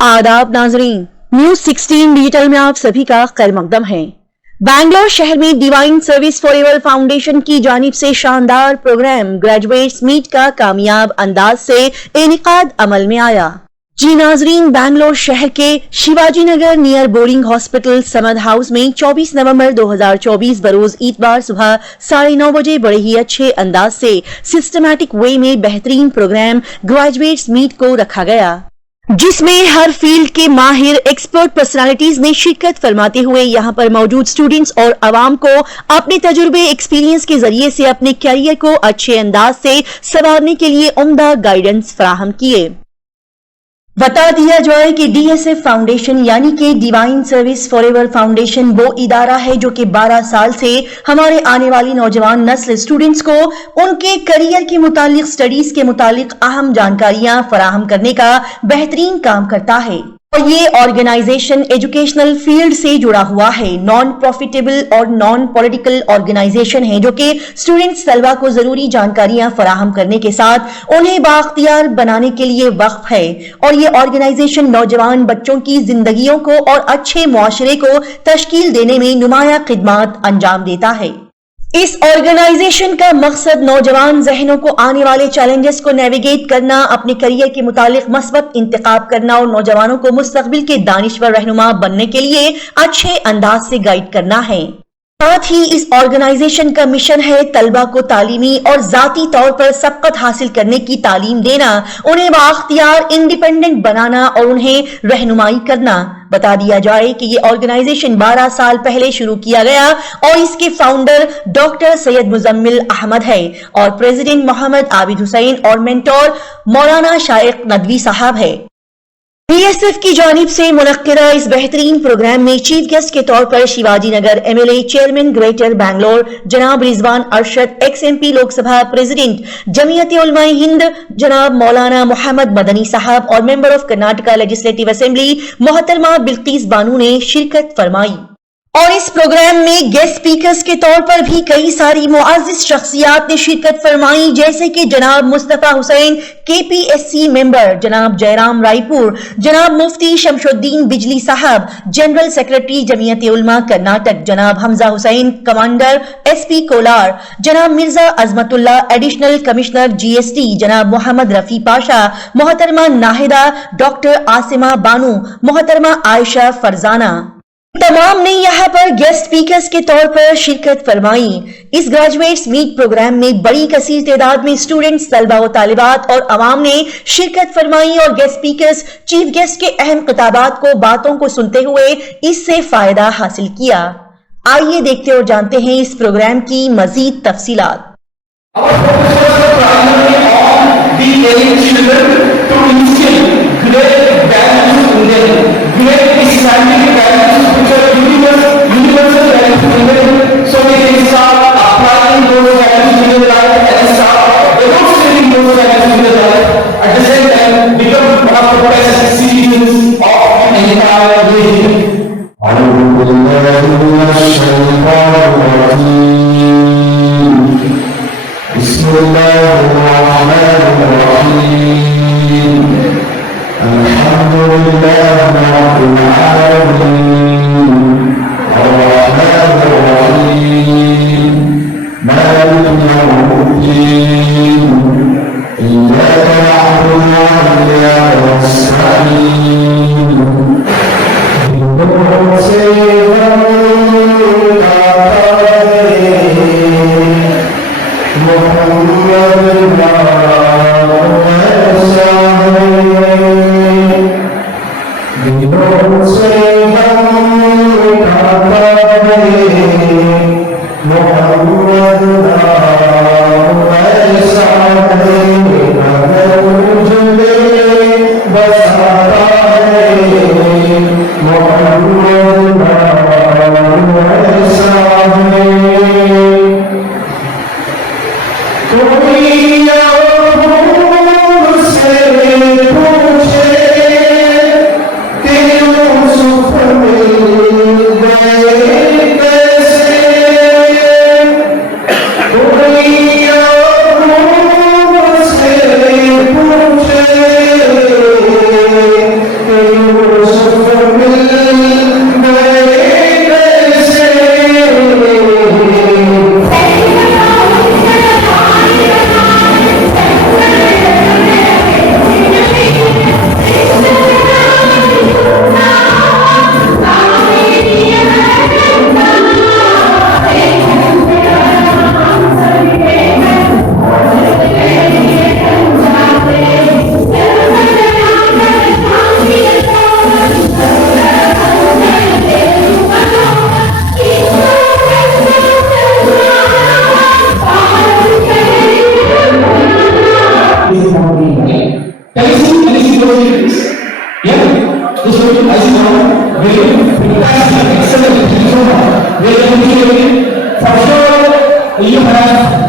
आदाब नाजरीन, news 16 digital में आप सभी का खैर मकदम है। बैंगलोर शहर में डिवाइन सर्विस फॉरएवर फाउंडेशन की जानिब से शानदार प्रोग्राम ग्रेजुएट्स मीट का कामयाब अंदाज से इनेकाद अमल में आया। जी नाजरीन, बैंगलोर शहर के Shivaji Nagar near Bowring hospital Samad house में 24 नवंबर 2024 बरोज इतवार सुबह 9:30 बजे बड़े ही अच्छे अंदाज से सिस्टमैटिक वे में बेहतरीन प्रोग्राम ग्रेजुएट्स मीट को रखा गया, जिसमें हर फील्ड के माहिर एक्सपर्ट पर्सनालिटीज ने शिरकत फरमाते हुए यहां पर मौजूद स्टूडेंट्स और अवाम को अपने तजुर्बे एक्सपीरियंस के जरिए से अपने कैरियर को अच्छे अंदाज से संवारने के लिए उम्दा गाइडेंस फराहम किए। बता दिया जाए कि डीएसएफ फाउंडेशन यानी कि डिवाइन सर्विस फॉरएवर फाउंडेशन वो इदारा है जो कि 12 साल से हमारे आने वाली नौजवान नस्ल स्टूडेंट्स को उनके करियर के मुतालिक, स्टडीज के मुतालिक अहम जानकारियां फराहम करने का बेहतरीन काम करता है। और ये ऑर्गेनाइजेशन एजुकेशनल फील्ड से जुड़ा हुआ है, नॉन प्रॉफिटेबल और नॉन पॉलिटिकल ऑर्गेनाइजेशन है जो कि स्टूडेंट्स तलबा को जरूरी जानकारियां फराहम करने के साथ उन्हें बाख्तियार बनाने के लिए वक्फ है। और ये ऑर्गेनाइजेशन नौजवान बच्चों की जिंदगियों को और अच्छे मुआशरे को तश्कील देने में नुमाया खिदमात अंजाम देता है। इस ऑर्गेनाइजेशन का मकसद नौजवान जहनों को आने वाले चैलेंजेस को नेविगेट करना, अपने करियर के मुतालिक मस्बत इंतखाब करना और नौजवानों को मुस्तकबिल के दानिश्वर रहनुमा बनने के लिए अच्छे अंदाज से गाइड करना है। साथ ही इस ऑर्गेनाइजेशन का मिशन है तलबा को तालीमी और जाती तौर पर सबकत हासिल करने की तालीम देना, उन्हें बाख्तियार इंडिपेंडेंट बनाना और उन्हें रहनुमाई करना। बता दिया जाए कि ये ऑर्गेनाइजेशन 12 साल पहले शुरू किया गया और इसके फाउंडर डॉक्टर सैयद मुजम्मिल अहमद है और प्रेसिडेंट मोहम्मद आबिद हुसैन और मेंटोर मौलाना शाइक नदवी साहब है। डीएसएफ की जानिब से मुनक्किदा इस बेहतरीन प्रोग्राम में चीफ गेस्ट के तौर पर Shivaji Nagar MLA chairman greater Bangalore जनाब Rizwan Arshad, ex MP Lok Sabha president Jamiat Ulama e Hind जनाब मौलाना मोहम्मद मदनी साहब और member of Karnataka legislative assembly मोहतरमा बिल्किस बानू ने शिरकत फरमाई। और इस प्रोग्राम में गेस्ट स्पीकर्स के तौर पर भी कई सारी मुआज़िज शख्सियात ने शिरकत फरमाई, जैसे कि जनाब मुस्तफा हुसैन केपीएससी मेंबर, जनाब जयराम रायपुर, जनाब मुफ्ती शमशुद्दीन बिजली साहब, जनरल सेक्रेटरी जमीयत उलमा कर्नाटक जनाब हमजा हुसैन कमांडर एसपी कोलार, जनाब Mirza Azmatullah additional commissioner GST, जनाब मोहम्मद रफी पाशा, मोहतरमा नाहिदा डॉक्टर आसिमा बानू, मोहतरमा आयशा फरजाना, तमाम ने यहाँ पर गेस्ट स्पीकर्स के तौर पर शिरकत फरमाई। इस ग्रेजुएट्स मीट प्रोग्राम में बड़ी कसीर तादाद में स्टूडेंट्स, तलबा व तालिबात और अवाम ने शिरकत फरमाई और गेस्ट स्पीकर्स चीफ गेस्ट के अहम खिताबात को, बातों को सुनते हुए इससे फायदा हासिल किया। आइए देखते और जानते हैं इस प्रोग्राम की मजीद तफसीलात। So we can start applying those values in your life and start demonstrating those values in your life. At the same time, become one of the best citizens of the entire nation.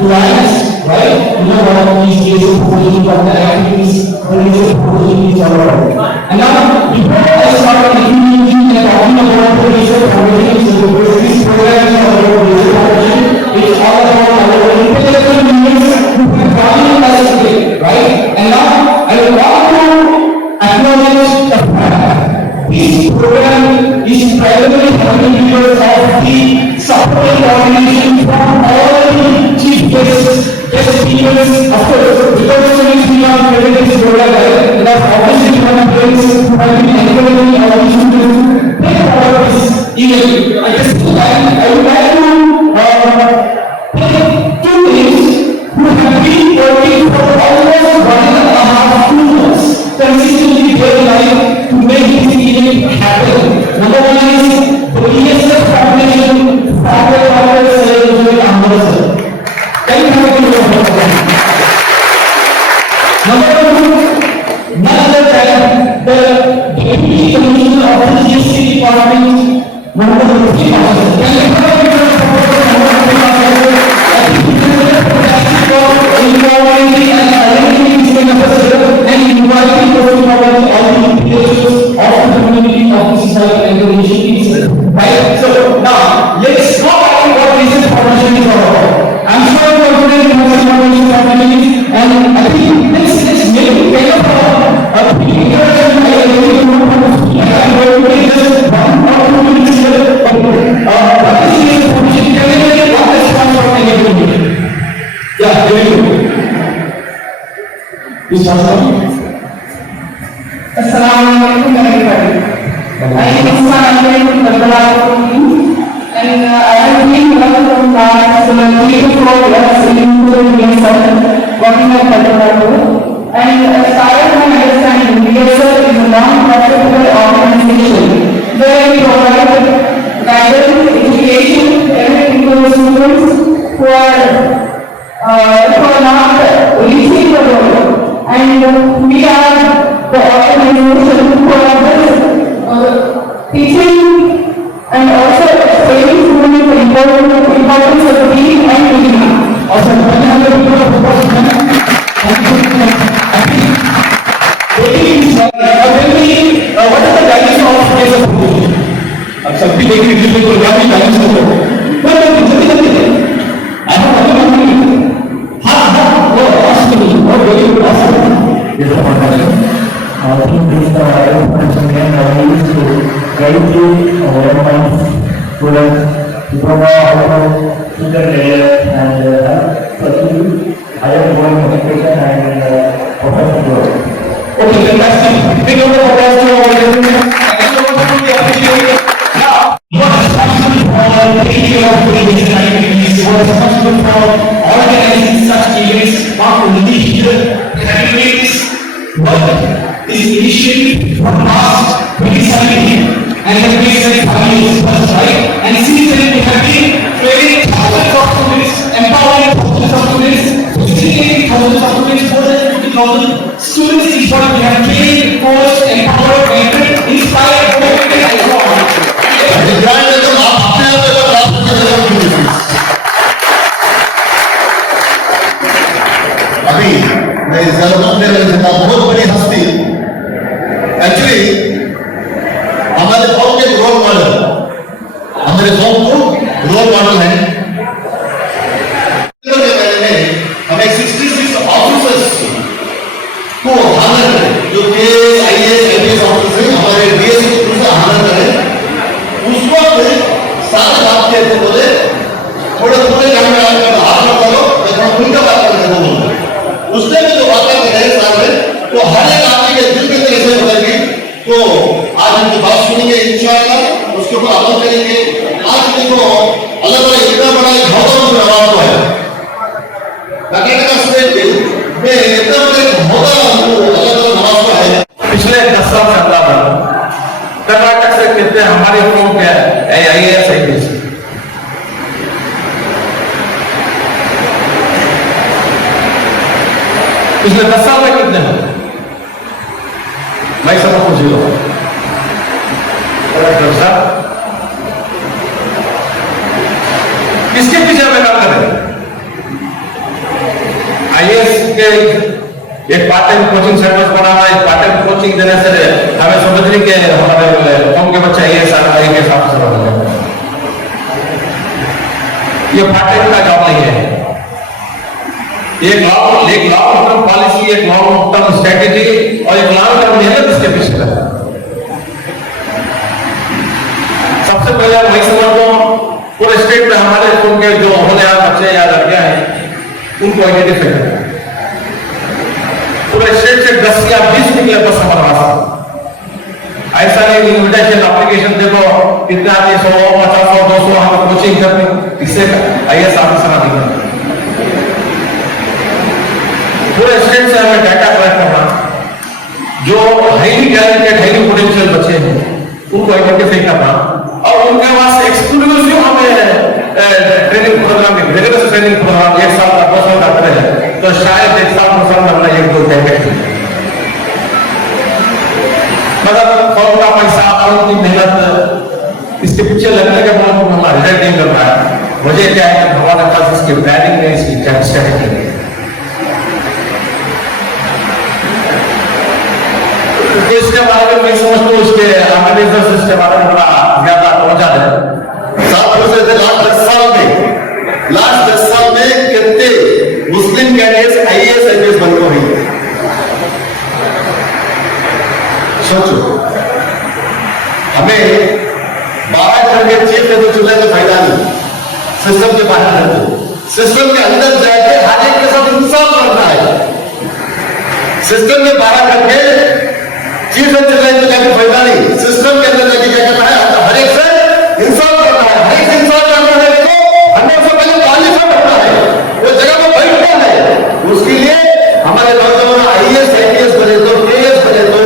clients, right? You know what these days of proposing partner activities, what is the proposing is all about. And now, before I start introducing and talking about the research foundations, this program is all about research foundation. It's all about our intellectual leaders who have valued us today, right? And now, I will want to acknowledge the fact this program is primarily helping members of the supporting organization from all the chief guests, guest speakers, of course, because so many people are present in this program, and that's obviously one of the things who have been encouraging our students to take part of this event. I guess I would like to take two things who have been working for almost 1.5 years consistently day and night to make this event happen. Number one is the ESF Foundation, Father Sir Ahmed sir. Can you have a look at that? Number two, none other than the Deputy Commissioner of the GST Department, Muhammad Mufti Master. Can you have a look at Muhammad Mufti Master? Involving and identifying this kind of a setup and inviting those who are all the individuals of the community, of the society and the nation itself. Right? So now let's talk about what research foundation is all about. I'm sure you are confident in what research foundation is, and I think let's make kind of a introduction. I am going to take just 1 or 2 minutes here. What is research foundation? Can you tell me what the sponsor of everything? Yeah, very good. This was Assalamualaikum everybody. I am Usman Ahmed from Badalapur, and I have been working from last 3 to 4 years in working at Badalapur, and as far as my understanding, BSF is a non-profitable organization where we provide guidance, education, everything to the students who are not reaching the goal, and we are the organization who are teaching and also explaining students the importance of reading and reading. Also, what is the guidance of BSF? सबकी देखिए कितने programme की guidance हो I have I think this information can be used to guide you or my students to know how to student layer and pursue higher goal education and professional growth. Okay, fantastic. Big round of applause to all of you. Thank you so much for the opportunity. Now, you are responsible for taking care of these activities. You are responsible for organizing such events, not only here, activities, but this initiative from past 2017 and the recent 5 years plus, right? And since then we have been training thousands of students, empowering thousands of students, educating thousands of students, more than 50,000 students is what we have trained, coached, empowered, mentored, inspired, motivated, and so on. अभी मैं ज़रूरत दे रहा था बहुत बड़ी हस्ती actually हमारे कौम के रोल मॉडल हमारे कौम को रोल मॉडल है हमें 66 ऑफिसर्स को हानर करें जो के आईएएस आईपीएस ऑफिसर हमारे डीएस को हानर करें उस वक्त साथ बात कहते बोले थोड़े थोड़े कैमरा हाथ में करो थोड़ा उनका बात करने को बोलो उसने भी जो बातें कहे सामने तो हर एक आदमी के दिल में कैसे बदलेगी तो आज हम जो बात सुनेंगे इंशाअल्लाह उसके ऊपर अमल करेंगे आज देखो अल्लाह ताला इतना बड़ा एक होदा मुझे नवाज है कर्नाटक स्टेट में इतना बड़ा एक होदा हमको अल्लाह ताला नवाज है पिछले 10 साल से अल्लाह ताला कर्नाटक से कितने हमारे कौम के आईएएस आईपीएस पिछले 10 साल में कितने हैं मैं सब कुछ जीरो डॉक्टर साहब किसके पीछे हमें काम कर रहे हैं आईएएस के एक पार्ट टाइम कोचिंग सेंटर्स बनाना, एक पार्ट टाइम कोचिंग देने से हमें समझ नहीं कि हमारे कौन के बच्चा आईएएस आईएएस ऑफिसर बन जाए। ये पार्ट टाइम का जॉब नहीं है। एक लॉन्ग टर्म पॉलिसी, एक लॉन्ग टर्म स्ट्रेटेजी और एक लॉन्ग टर्म मेहनत इसके पीछे है। सबसे पहले मैं समझता हूँ पूरे स्टेट में हमारे स्कूल के जो होने वाले बच्चे या लड़कियां हैं उनको आइडेंटिफाई करें। पूरे स्टेट से 10 या 20 निकले बस हमारे पास। ऐसा नहीं इन्विटेशन एप्लीकेशन देखो कितना 100 50 200 हम कोचिंग करते इससे आईएएस ऑफिसर नहीं बनते। पूरे स्टेट से हमें डाटा कलेक्ट करना, जो हाईली टैलेंटेड हाईली पोटेंशियल बच्चे हैं उनको आइडेंटिफाई करना और उनके पास एक्सक्लूसिव हमें training programme, rigorous training programme 1 साल का 2 साल का करें तो शायद 1 साल 2 साल में अपना 1-2 टैलेंट मतलब कौन का पैसा कौन की मेहनत इसके पीछे लगने के बाद हमारा रिजल्ट नहीं कर रहा है। मुझे क्या है कि हमारे पास इसकी प्लानिंग नहीं, इसकी स्ट्रेटेजी नहीं। तो इसके बारे में मैं समझता हूँ इसके ऑर्गेनाइजर्स इसके बारे में बड़ा ज्यादा पहुंचा है। सात वर्ष से लास्ट 10 साल में कितने मुस्लिम कैंडिडेट्स आईएएस आईपीएस बन रहे हैं? सोचो, हमें 12 घंटे चीफ में तो चुनने का फायदा नहीं, सिस्टम के बाहर रहते, सिस्टम के अंदर जाके हर एक के साथ इंसाफ करना है। सिस्टम में 12 घंटे चीफ में चुनने का फायदा नहीं, सिस्टम के अंदर जाके क्या करना है, हर एक से इंसाफ करना है। हर एक से इंसाफ करना है तो हमें उससे पहले क्वालिफाई करना है, वो जगह पर बैठना है। उसके लिए हमारे नौजवान आईएएस आईपीएस बने तो केएएस बने तो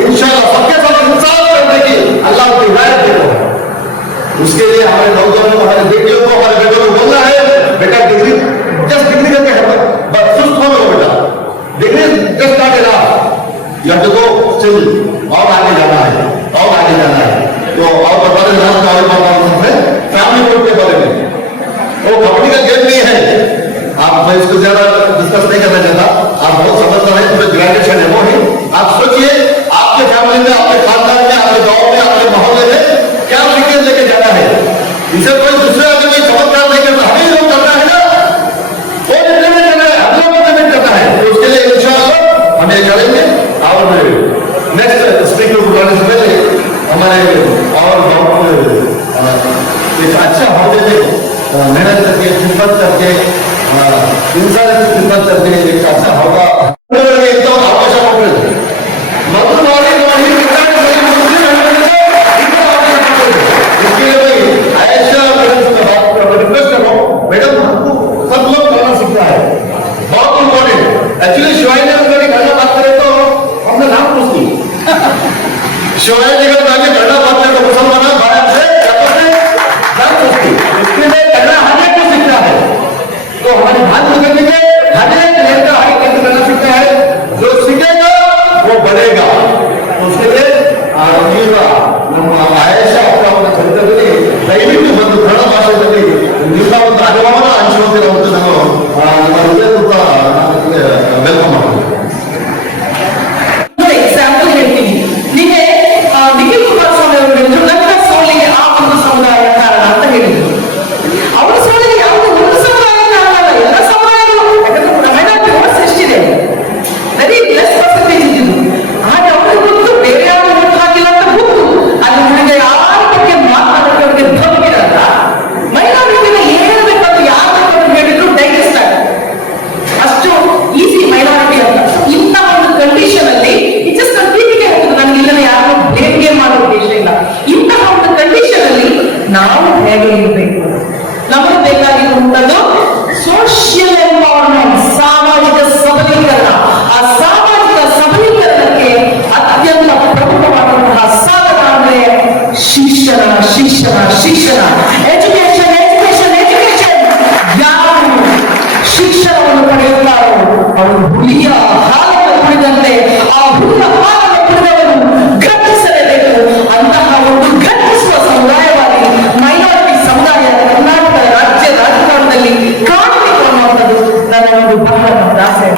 इंशाअल्लाह सबके साथ इंसाफ करने की अल्लाह की हिदायत देगा। उसके लिए हमारे नौजवानों को, हमारे बेटियों को, हमारे बेटों को बोलना है बेटा डिग्री जस्ट डिग्री करके बस सुस्त मत हो बेटा, degree just not enough, you have to go still, और आगे जाना है, और आगे जाना है। तो और बता दें लास्ट वाले फैमिली कोर्ट के बारे में, वो कंपनी का गेम नहीं है। आप, मैं इसको ज्यादा डिस्कस नहीं करना चाहता, आप बहुत समझदार हैं, पूरे ग्रेजुएशन है वो ही। आप सोचिए आपके फैमिली में, आपके खानदान में, आपके गांव में, आपके मोहल्ले में क्या फिक्र लेके जाना है। इसे कोई दूसरे आदमी कोई चमत्कार नहीं करता, हमें लोग करना है ना, वो इंप्लीमेंट करना है, हम लोग इंप्लीमेंट करना है। तो उसके लिए इंशाअल्लाह हमें करेंगे। और नेक्स्ट स्पीकर को करने से पहले हमारे और एक अच्छा होते थे, मेहनत करके, खिदमत करके, इंसान की खिदमत करके एक अच्छा होगा एकदम आवश्यक होते थे। इसके लिए भाई आयशा मैडम से रिक्वेस्ट करो, मैडम हमको सब लोग करना सीखना है, बहुत इंपॉर्टेंट। एक्चुअली शोएब अगर करना बात करें तो हमने नाम पूछती शोएब अगर आगे करना बात करें तो मुसलमान भारत से नाम पूछती। इसके लिए करना हर एक को सीखना है। तो हमारे भारत में करने के हर एक लड़का हर एक करना सीखता है, जो सीखेगा वो बढ़ेगा। उसके लिए ನಮ್ಮ ಆಯೇಷಾ ಅವರ ಚರಿತ್ರೆಯಲ್ಲಿ ದಯವಿಟ್ಟು ಒಂದು ಕನ್ನಡ ಭಾಷೆಯಲ್ಲಿ ನಿಮ್ಮ ಒಂದು ಅನುಭವನ ಹಂಚಿಕೊಳ್ಳುತ್ತಿರೋ ಒಂದು ನಾನು ನಮ್ಮ ಹೃದಯಪೂರ್ವಕ ವೆಲ್ಕಮ್ ಮಾಡ್ತೀನಿ. ಎಕ್ಸಾಂಪಲ್ ಹೇಳ್ತೀನಿ, ನಿನ್ನೆ ನಿಖಿಲ್ ಕುಮಾರಸ್ವಾಮಿ ಅವರು ಹೇಳಿದ್ರು ನನ್ನ ಸೋಲಿಗೆ ಆ ಒಂದು ಸಮುದಾಯ ಕಾರಣ ಅಂತ ಹೇಳಿದ್ರು. ಅವರ ಸೋಲಿಗೆ ಯಾವುದೇ ಒಂದು ಸಮುದಾಯ ಕಾರಣ ಅಲ್ಲ, ಎಲ್ಲ ಸಮುದಾಯಗಳು, ಯಾಕಂದ್ರೆ ಮೈನಾರಿಟಿ ಓಟ್ಸ್ ಎಷ್ಟಿದೆ, ವೆರಿ ಲೆಸ್ ಪರ್ಸೆಂಟೇಜ್ ಇದ್ದಿದ್ದು. ಹಾಗೆ ಅವ್ರಿಗೆ ಗೊತ್ತು ಬೇರೆ ಯಾರು ಓಟ್ ಹಾಕಿಲ್ಲ ಅಂತ ಗೊತ್ತು, ಅಲ್ಲಿ ಉಳಿದ ಯಾರ ಬಗ್ಗೆ ಮಾತನಾಡೋಕೆ ಅವರಿಗೆ ಧಮ್ಮಿರಲ್ಲ. ಮೈನಾರಿಟಿನ ಹೇಳ್ಬೇಕಂತ ಯಾರು ಬೇಕಾದ್ರೂ ಹೇಳಿದ್ರು ಡೈಜೆಸ್ಟ್ ಆಗುತ್ತೆ, ಅಷ್ಟು ಈಸಿ ಮೈನಾರಿಟಿ ಅಂತ. ಇಂಥ ಒಂದು ಕಂಡೀಷನ್ ಅಲ್ಲಿ ಜಸ್ಟ್ ಪೀಪಿಗೆ ಹೇಳ್ತದೆ, ನನಗೆ ಇಲ್ಲ ಯಾರು ಬ್ಲೇಮ್ಗೆ ಮಾಡೋ ಉದ್ದೇಶ ಇಲ್ಲ. ಇಂತಹ ಒಂದು ಕಂಡೀಷನ್ ಅಲ್ಲಿ ನಾವು ಹೇಗೆ ಇರಬೇಕು, ನಮಗೆ ಬೇಕಾಗಿರುವಂತದ್ದು ಸೋಷಿಯಲ್ ಎಂಪವರ್ಮೆಂಟ್, ಸಾಮಾಜಿಕ ಸಬಲೀಕರಣ. ಆ ಸಾಮಾಜಿಕ ಸಬಲೀಕರಣಕ್ಕೆ ಅತ್ಯಂತ ಪ್ರಮುಖವಾದಂತಹ ಸಾಧನ ಅಂದ್ರೆ ಶಿಕ್ಷಣ, ಶಿಕ್ಷಣ, ಶಿಕ್ಷಣ, ಎಜುಕೇಶನ್, ಎಜುಕೇಶನ್, ಎಜುಕೇಶನ್. ಯಾರು ಶಿಕ್ಷಣವನ್ನು ಪಡೆಯುತ್ತಾರೋ ಅವರು ಹುಲಿಯ ಹಾಲನ್ನು ಕುಡಿದಂತೆ ಆ ಹುಲಿಯ ಹಾಲನ್ನು ಕುಡಿದವರು ಗರ್ಜಿಸಲೇಬೇಕು. ಅಂತಹ ಒಂದು ಗರ್ಜಿಸುವ ಸಮುದಾಯವಾಗಿ ಮೈನಾರಿಟಿ ಸಮುದಾಯ ಕರ್ನಾಟಕ ರಾಜ್ಯ ರಾಜಕಾರಣದಲ್ಲಿ ಕಾಣಬೇಕು ಅನ್ನುವಂಥದ್ದು ನನ್ನ ಒಂದು ಬಹಳ ಆಸೆ.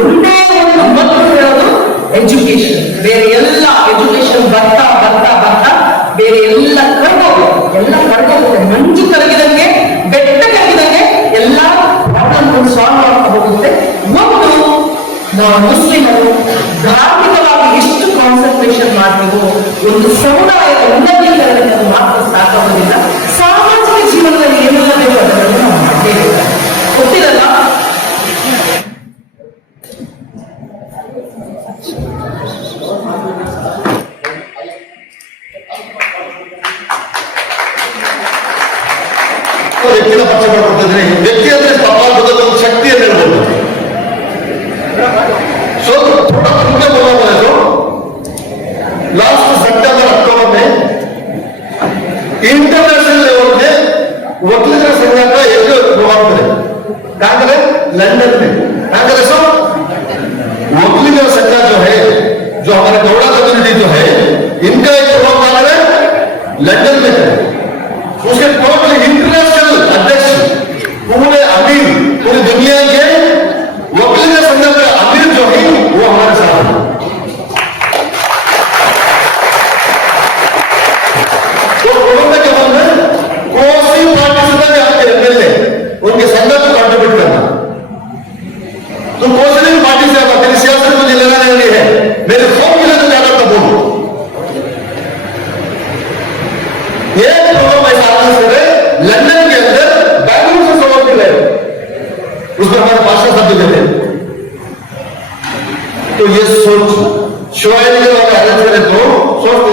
ಒಂದೇ ಒಂದು ಮತ್ತು ಹೇಳೋದು ಎಜುಕೇಶನ್. ಬೇರೆ ಎಲ್ಲ ಎಜುಕೇಶನ್ ಬರ್ತಾ ಬರ್ತಾ ಬರ್ತಾ ಬೇರೆ ಎಲ್ಲ ಕರ್ಕೋಗುತ್ತೆ. ಮಂಜು ಕರಗಿದಂಗೆ, ಬೆಟ್ಟ ಕರಗಿದಂಗೆ ಎಲ್ಲ ಪ್ರಾಬ್ಲಮ್ ಸಾಲ್ವ್ ಆಗ್ತಾ ಹೋಗುತ್ತೆ. ಒಂದು ನಾವು ಮುಸ್ಲಿಮರು ಧಾರ್ಮಿಕವಾಗಿ ಎಷ್ಟು ಕಾನ್ಸಂಟ್ರೇಷನ್ ಮಾಡ್ತೀವೋ ಒಂದು ಸಮುದಾಯದ ಉನ್ನತೀಕರಣಕ್ಕೆ ಅದು ಮಾತ್ರ ಸಾಕಾಗೋದಿಲ್ಲ. ಸಾಮಾಜಿಕ ಜೀವನದಲ್ಲಿ ಏನೆಲ್ಲ ಬೇಕು ಅದನ್ನು ನಾವು ಮಾಡಬೇಕು. ಗೊತ್ತಿರಲ್ಲ ವ್ಯಕ್ತಿನ ಪರಿಚಯ ಮಾಡ್ಕೊಡ್ತಿದ್ದೀನಿ. ವ್ಯಕ್ತಿ ಅಂದ್ರೆ ತಪ್ಪಾಗ್ತದೆ ಒಂದು ಶಕ್ತಿಯನ್ನು ಹೇಳ್ಬೋದು. सो थोड़ा तुमने बोला बोले तो लास्ट सितंबर अक्टूबर में इंटरनेशनल लेवल में वकील संघ का एक प्रोग्राम करे. कहाँ करे? लंदन में. कहाँ करे? सो वकील संघ जो है, जो हमारे गौड़ा कम्युनिटी जो है, इनका एक प्रोग्राम कहाँ करे? लंदन में करे. उसके टोटल इंटरनेशनल अध्यक्ष पूरे अमीर, पूरी दुनिया के वकील संघ का अमीर जो है वो हमारे साथ है. तो उन्होंने क्या बोला? कोई पार्टिसिपेंट आपके एमएलए उनके संघ को कंट्रीब्यूट करना. तो कोई भी पार्टी से मेरी सियासत मुझे लेना नहीं है, मेरे फॉर्म के लिए तो ज्यादा तो बोलो. ये प्रोग्राम ऐसा करे लंदन के अंदर बैंगलोर से सवाल मिले, उस पर हमारे भाषा शब्द देते. तो ये सोच शिवाजी वाले अरेंज करे तो सोचते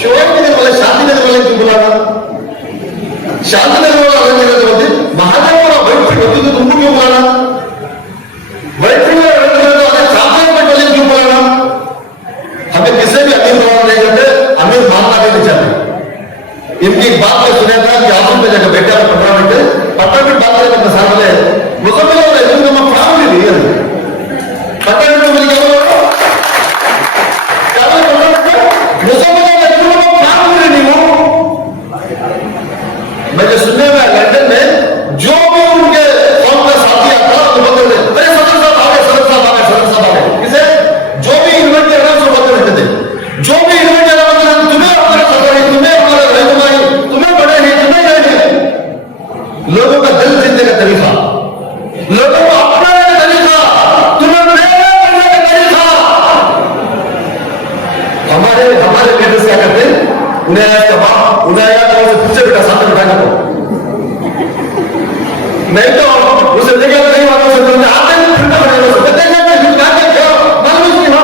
शिवाजी वाले शांति नगर वाले क्यों बुलाना? शांति नगर वाला अरेंज करे तो बोलते महादेव वाला व्हाइट फील्ड होती तो तुमको क्यों बुलाना? व्हाइट फील्ड वाला अरेंज करे तो चांदनी वाले क्यों बुलाना? हमें किसी भी अमीर बनना नहीं करते, अमीर मानना नहीं चाहते. इनकी एक बात में सुना था कि ऑफिस में जाकर बैठा 15 मिनट बात करने का सामने मुसलमान वाले हिंदू में फैमिली नहीं है. 15 मिनट में क्या बोलो? मुसलमान वाले हिंदू में फैमिली नहीं हो. मुझे सुनने में लंदन में जो भी उनके कौम का साथी आता है वो बोलते थे अरे सदर साहब आ गए. किसे जो भी इन्वेंट कर रहा है उसको बोलते रहते थे. जो भी इन्वेंट कर रहा है तुम्हें हमारा सदर है, तुम्हें हमारा रहनुमाई, तुम्हें बड़े हैं, तुम्हें नहीं है. लोगों का दिल जीतने का तरीका, लोगों को अपनाने का तरीका, तुम्हें प्रेरणा करने का तरीका. हमारे लीडर्स क्या करते हैं? उन्हें आया पीछे बेटा साथ में बैठा करो, नहीं तो उसे देखा नहीं बात से तुमने आते ही फिर देखा मालूम नहीं हो.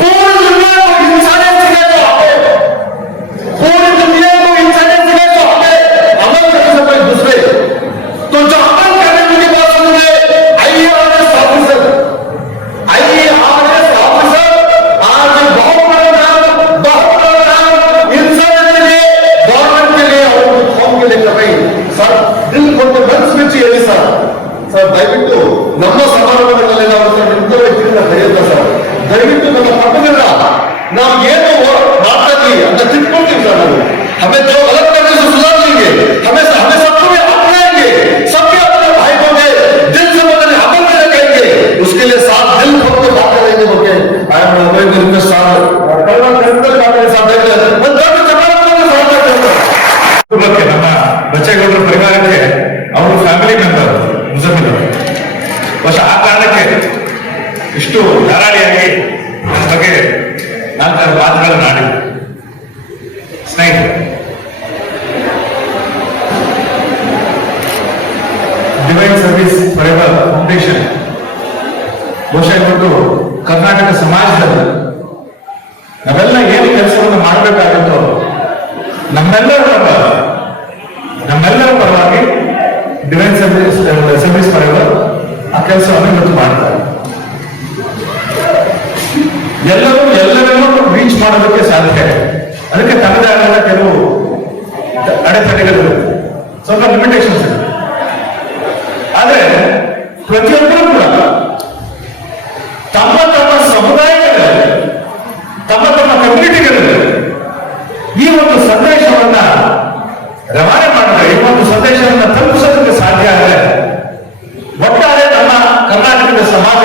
पूरी दुनिया को इंसानियत सिखाए तो आपे, पूरी दुनिया को इंसानियत सिखाए तो आपे अमल करने से कोई दूसरे. तो जो अमल करने उनके पास होंगे IAS ऑफिसर आज बहुत बड़ा काम इंसानियत के लिए, गवर्नमेंट के लिए और कौम के लिए कर रही सर. दिल ಕೊಟ್ಟು ಮನಸ್ಸು ಬಿಚ್ಚಿ ಹೇಳಿ ಸರ್. ದಯವಿಟ್ಟು ನಮ್ಮ ಸಮಾರಂಭಗಳಲ್ಲಿ ನಾವು ಇಂಥ ವ್ಯಕ್ತಿಗಳನ್ನ ಕರೆಯೋದ ಸರ್. ದಯವಿಟ್ಟು ನಮ್ಮ ಪಕ್ಕದಿಂದ ನಾವು ಏನು ಮಾಡ್ತಾ ಇದ್ದೀವಿ ಅಂತ ತಿಳ್ಕೊಳ್ತೀವಿ ಸರ್. ನಾವು हमें जो गलत करने से सुधार लेंगे, हमें सबको भी अपनाएंगे, सबके अपने भाई होंगे, दिल से बोलेंगे, अमल में रखेंगे, उसके लिए साथ दिल खोल के बात करेंगे. बोले I am going to request sir कलमा करके बात करें साथ देख ले मैं दर्द चपड़ा करके साथ करता हूं. ನಮ್ಮ ಬಚ್ಚೇಗೌಡರ ಪರಿವಾರಕ್ಕೆ ಅವರು ಫ್ಯಾಮಿಲಿ ಮೆಂಬರ್ ಮುಜಮ್ಮಿಲ್ ವರ್ಷ ಆ ಕಾರಣಕ್ಕೆ ಇಷ್ಟು ಧಾರಾಳಿಯಾಗಿ ಬಗ್ಗೆ ನಾಲ್ಕಾರು ಮಾತುಗಳನ್ನು ಆಡಿದ್ರು. ಸ್ನೇಹಿತರೆ, ಡಿವೈನ್ ಸರ್ವಿಸ್ ಫಾರೆವರ್ ಫೌಂಡೇಶನ್ ಬಹುಶಃ ಇವತ್ತು ಕರ್ನಾಟಕ ಸಮಾಜದಲ್ಲಿ ನಾವೆಲ್ಲ ಏನು ಕೆಲಸವನ್ನು ಮಾಡಬೇಕಾಗುತ್ತೋ ನಮ್ಮೆಲ್ಲರ ಪರವಾಗಿ ಡಿವೈನ್ ಸರ್ವಿಸ್ ಫಾರೆವರ್ ಆ ಕೆಲಸವನ್ನು ಇವತ್ತು ಮಾಡ್ತಾರೆ. ಎಲ್ಲರನ್ನೂ ರೀಚ್ ಮಾಡೋದಕ್ಕೆ ಸಾಧ್ಯ. ಅದಕ್ಕೆ ತನ್ನದೇ ಆದ ಕೆಲವು ಅಡೆತಡೆಗಳು, ಸ್ವಲ್ಪ ಲಿಮಿಟೇಷನ್ಸ್ ಇದೆ. ಆದ್ರೆ ಪ್ರತಿಯೊಬ್ಬರೂ ಕೂಡ ತಮ್ಮ ಸಮುದಾಯಗಳಲ್ಲಿ, ತಮ್ಮ ಕಮ್ಯುನಿಟಿಗಳಲ್ಲಿ ಈ ಒಂದು ಸಂದೇಶವನ್ನ ರವಾನೆ ಮಾಡಿದ್ರೆ, ಈ ಒಂದು ಸಂದೇಶವನ್ನ ತಲುಪಿಸೋದಕ್ಕೆ ಸಾಧ್ಯ ಆದರೆ ಒಟ್ಟಾರೆ ನಮ್ಮ ಕರ್ನಾಟಕದ ಸಮಾಜ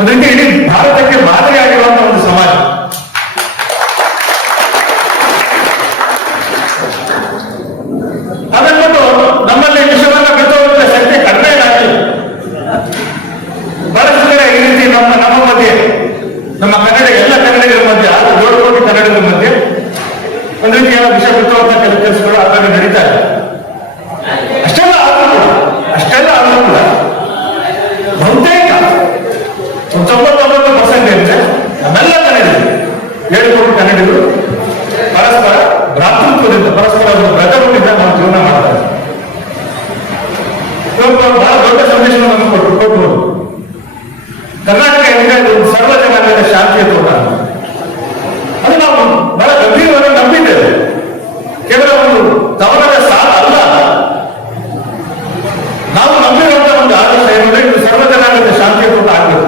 ಅದಕ್ಕೆ ಇಡೀ ಭಾರತಕ್ಕೆ ಮಾದರಿಯಾಗಿರುವಂತಹ ಒಂದು ಸಮಾಜ. ಅದನ್ನು ನಮ್ಮಲ್ಲಿ ವಿಷಯವನ್ನು ಬಿತ್ತುವಂತ ಶಕ್ತಿ ಕಡಿಮೆ ಆಗಲಿ. ಬಹಳಷ್ಟು ಕಡೆ ಈ ರೀತಿ ನಮ್ಮ ಮಧ್ಯೆ, ನಮ್ಮ ಕನ್ನಡ ಎಲ್ಲ ಕನ್ನಡಿಗರ ಮಧ್ಯೆ 7 ಕೋಟಿ ಕನ್ನಡಿಗರ ಮಧ್ಯೆ ಒಂದು ರೀತಿಯ ವಿಷಯ ಬಿತ್ತುವಂತ ಕೆಲಸಗಳು ಅದನ್ನು ನಡೀತಾ ಇದೆ. ಅಷ್ಟೆಲ್ಲ ಆದ್ರೂ ಕೂಡ ಬಹುತೇಕ 99% ನಮ್ಮೆಲ್ಲ ಕನ್ನಡಿಗರು 7 ಕೋಟಿ ಕನ್ನಡಿಗರು ಪರಸ್ಪರ ಭ್ರಾತೃತ್ವದಿಂದ, ಪರಸ್ಪರ ಬ್ರದರ್ಹುಡ್ಡಿಂದ ನಾವು ಜೀವನ ಮಾಡ್ತಾ ಇದ್ದೀವಿ. ಬಹಳ ದೊಡ್ಡ ಸಂದೇಶ ನಮಗೆ ಕೊಟ್ಟರು. ಕರ್ನಾಟಕ ಏನಿದೆ ಒಂದು ಸರ್ವ ಜನಾಂಗದ ಶಾಂತಿಯ ತೋಟ. ಅದು ನಾವು ಬಹಳ ಗಂಭೀರವಾಗಿ ನಂಬಿದ್ದೇವೆ. ಕೇವಲ ಒಂದು ಗಮನದ ಸಾಲ ಅಲ್ಲ, ನಾವು ನಂಬಿರುವಂತಹ ಒಂದು ಆದರ್ಶ ಏನಂದ್ರೆ ಇದು ಸರ್ವ ಜನಾಂಗದ ಶಾಂತಿಯ ತೋಟ ಆಗಬೇಕು.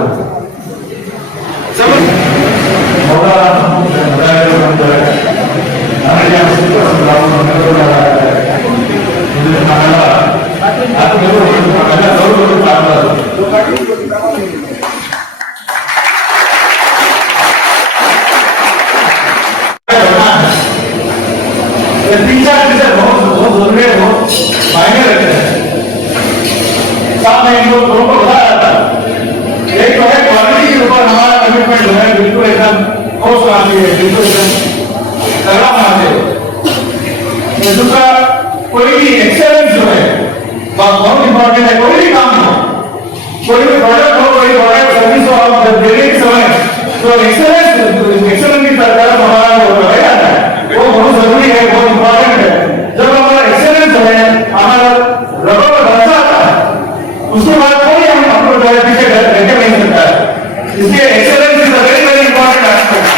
एक तो है क्वालिटी के ऊपर हमारा कमिटमेंट जो है बिल्कुल एकदम ठोस बनाते हैं, बिल्कुल एकदम तगड़ा बनाते हैं। दूसरा कोई भी एक्सेलेंस जो है बहुत इंपॉर्टेंट है। कोई भी काम हो, कोई भी प्रोडक्ट हो, कोई प्रोडक्ट सर्विस हो, आप देने के समय तो एक्सेलेंस की तरफ हमारा जो रहेगा ना वो बहुत जरूरी है, बहुत इंपॉर्टेंट है। जब हमारा एक्सेलेंस जो है हमारा रबर पर भरोसा आता है, उसके बाद कोई हम अपने जो है पीछे रह नहीं सकता है। इसलिए excellence is a very very important aspect.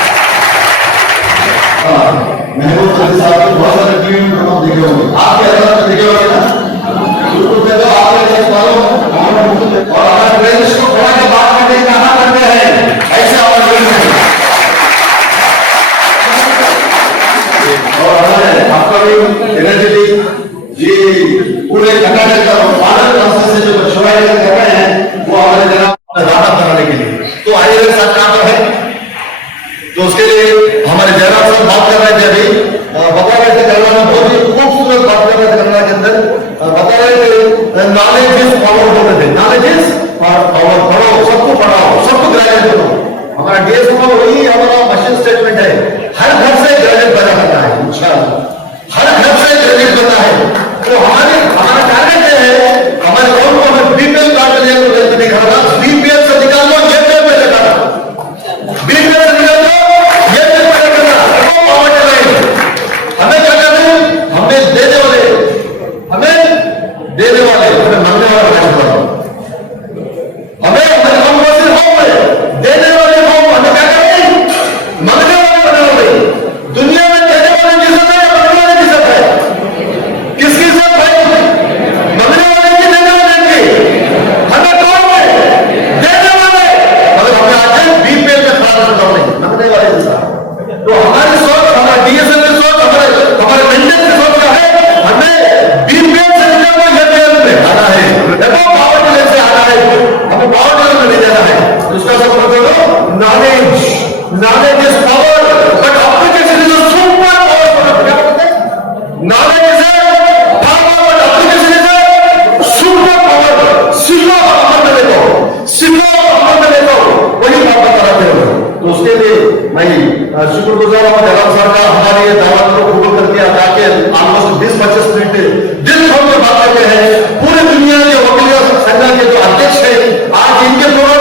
महबूब अली साहब के बहुत सारे टीवी में हम देखे होंगे, आपके अंदर देखे होंगे ना, यूट्यूब पे तो आपने देख पालो और हमारे प्रेस को थोड़ा के बात करने का कहा करते हैं ऐसे आवाज नहीं है। और हमारे आपका भी एनर्जी ये पूरे कर्नाटक का भारत संसद से जो मशवरा कर रहे हैं वो हमारे जनाब राधा बनाने के लिए, तो आइए मेरे साथ काम है। तो उसके लिए हमारे जयराम साहब बात कर रहे थे, अभी बता रहे थे करना में बहुत ही खूबसूरत बात कर रहे थे करना के अंदर, बता रहे थे नॉलेज इज पावर बोलते थे, नॉलेज इज पावर, पढ़ो सबको पढ़ाओ, सबको ग्रेजुएट करो। हमारा डीएसओ का वही हमारा मशीन स्टेटमेंट है, हर घर से ग्रेजुएट बना करना है इंशाल्लाह, हर घर से ग्रेजुएट बनना है। तो हमारा टारगेट है हमारे गांव को हमें बीपीएल कार्ड लेने को नहीं करना, बीपीएल से निकाल लो ये पे लगाना, बीपीएल से निकाल लो ये पे करना, पॉवर्टी लाइन हमें क्या करना है, हमें देने वाले हमें मांगने वाला बनाना पड़ेगा। हमें हमारे गांव को सिर्फ देने वाले गांव हमें क्या करना है, मांगने वाले बनाना पड़ेगा। दुनिया में देने वाले की इज्जत है, मांगने वाले की इज्जत है, किसकी इज्जत भाई, मांगने वाले की देने वाले की, हमें कौन है देने वाले, मगर हमें आज बीपीएल में खड़ा करना नहीं, मांगने वाले के साथ। तो हमारी सोच, हमारा डीएसएल की सोच, हमारे मेंटेन की सोच क्या है, हमें बीपीएल से निकलना एपीएल में आना है, देखो पावर्टी लाइन से आना है, हमें पावर्टी लाइन में नहीं जाना है। उसका सब मतलब knowledge is power, but application is a super power. क्या बोलते हैं, knowledge is power but application is super power. सीखो अमल में देखो वही बात बता रहे हो। तो उसके लिए मैं शुक्रगुजार हूं जयराम सर का, हमारी ये दावत को कबूल कर दिया, ताकि ऑलमोस्ट 20-25 मिनट दिल खोल के बात करते हैं। पूरी दुनिया के वकील संघ के जो अध्यक्ष है, आज इनके प्रोग्राम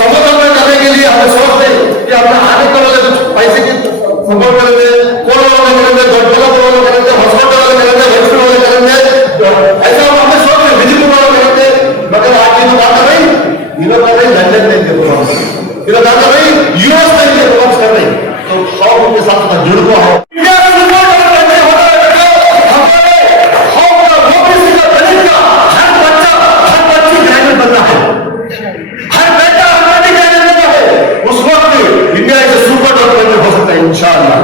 संबोधन करने के लिए हमें सोच रहे कि अपने आने को वाले पैसे की सपोर्ट करेंगे, कोरोना वाले करेंगे, गठबंधन वाले करेंगे, हॉस्पिटल वाले करेंगे, वेस्टर्न वाले करेंगे, ऐसा हमें सोच रहे विजिट वाले करेंगे। मगर आज ये बात कर रही, ये लोग कर रही लंदन में इनके प्रोग्राम, ये लोग कर रही यूएस में इनके प्रोग्राम कर रही। तो खाओ उनके साथ जुड़ को आओ, इंशाअल्लाह।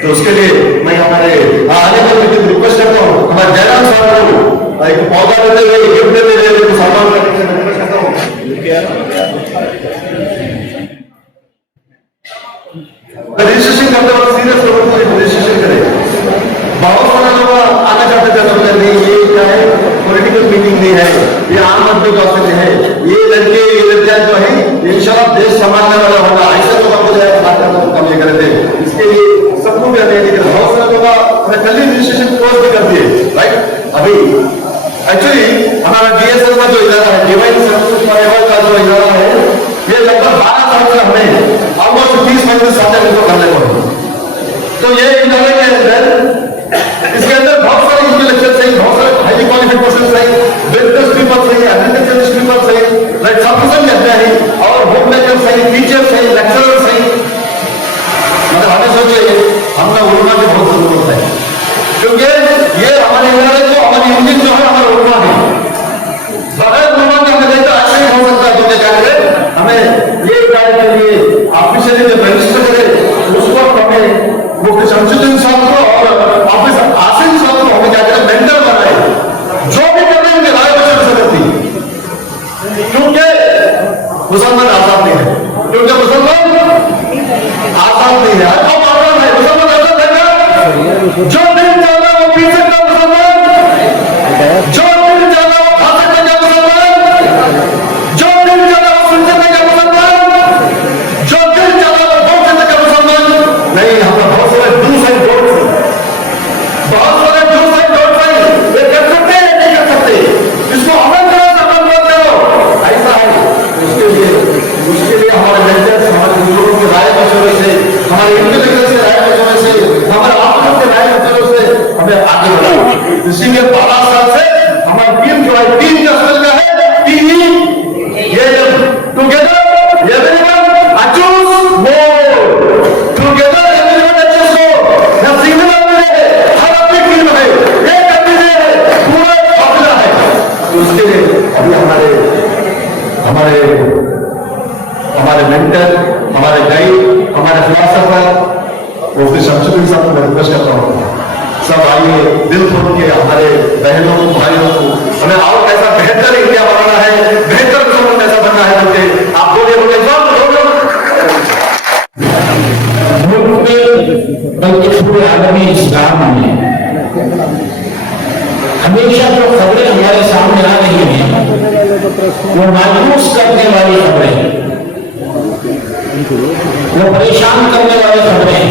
तो उसके लिए मैं हमारे आने वाले रिक्वेस्ट करता हूँ, हमारे जयराम साहब को एक पौधा देते हुए, गिफ्ट देते हुए सामान करने की रिक्वेस्ट करता हूँ। बच्चा सोचता नहीं ये क्या है, पॉलिटिकल मीटिंग नहीं है, ये आम आदमी का अवसर है, ये लड़के ये लड़कियां जो है इंशाल्लाह देश संभालने वाला होगा, ऐसा लोग आपको काम ये करे थे। इसके लिए सबको भी हमें लेकर बहुत सारे लोग हमें कल रजिस्ट्रेशन क्लोज भी कर दिए, राइट। अभी एक्चुअली हमारा DSL का जो इदारा है, डिवाइन सर्विसेज फॉरएवर का जो इदारा है, ये लगभग 12 साल से हमें ऑलमोस्ट 30 महीने सामने इनको करने को। तो ये इदारे के अंदर इसके अंदर बहुत सारे इंटेलेक्चुअल है, बहुत सारे हाईली क्वालिफाइड पर्सन है, बिजनेस पीपल है, एग्रीकल्चर पीपल है, राइट, सब कुछ कहते हैं, और होम मेकर्स है, टीचर्स है, लेक्चरर्स है। मतलब हमें सोचिए हमने उलमा की बहुत जरूरत है, क्योंकि ये हमारे इदारे को हमारी इंजन जो है हमारा उलमा है। बगैर उलमा के हमें देखा ऐसा ही हो सकता है, तो क्या करें हमें ये कार्य के लिए ऑफिशियली जो रजिस्टर करे उस वक्त हमें मुफ्ती शमसुद्दीन साहब को और ऑफिसर आसिम साहब को हमें क्या करें मेंटर बनाए, जो भी करने उनके राय मशवरे से करती, क्योंकि मुसलमान आजाद नहीं है, क्योंकि मुसलमान आजाद नहीं है, अब आजाद है मुसलमान, आजाद है क्या? जो दिन जाना वो पी सकता मुसलमान, जो दिन जाना वो खा सकता क्या मुसलमान, जो दिन जाना वो सुन सकता क्या मुसलमान, जो दिन जाना वो बोल सकता क्या मुसलमान? नहीं, हमें बहुत सारे डूस एंड डोंट्स हैं, बहुत सारे डूस एंड डोंट्स हैं, ये कर सकते हैं नहीं कर सकते, इसको अमल करो अमल मत करो, ऐसा है। उसके लिए हमारे लेक्चर्स, हमारे बुजुर्गों के राय मशवरे से, हमारे इंटेलेक्चुअल से राय मशवरे से, हमारे ऑफिसर के राय मशवरे से हमें आगे बढ़ाओ। इसीलिए 12 साल से हमारी टीम जो है, टीम का स्पेल क्या है, टीवी ये टुगेदर एवरीवन अचूज मोर, टुगेदर एवरीवन अचूज मोर, ना सिंगल आदमी है, हर अपनी टीम है, एक आदमी है, पूरा काफिला है। तो उसके लिए अभी हमारे मेंटर, हमारे गाइड, हमारे फिलोसोफर मुफ्ती शमसुद्दीन साहब को मैं रिक्वेस्ट करता हूँ, सब आइए दिल खोल के हमारे बहनों को भाइयों को हमें और कैसा बेहतर इंडिया बनाना है, बेहतर मुसलमान कैसा बनना है, बोलते आप बोलिए बल्कि पूरे आलमी इस्लाम में हमेशा जो खबरें हमारे सामने आ रही हैं वो मायूस करने वाली खबरें, वो परेशान करने वाली खबरें,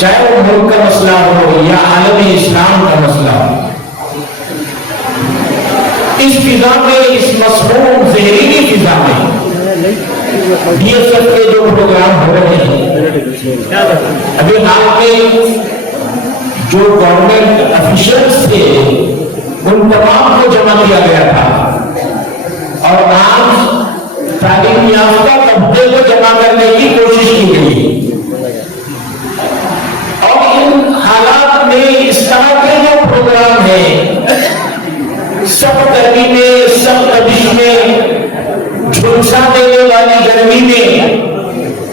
चाहे वो मुल्क का मसला हो या आलमी इस्लाम का मसला हो। इस फिजा में, इस मसमूम जहरीली फिजा में DSF के जो प्रोग्राम हो रहे हैं, अभी हाल में जो गवर्नमेंट ऑफिशियल्स थे उन तमाम को जमा किया गया था, और आज तालीम याफ्ता तबके को जमा करने की कोशिश की गई। और इन हालात में इस तरह के जो प्रोग्राम है, सब गर्मी में, सब तबिश में, झुलसा देने वाली गर्मी में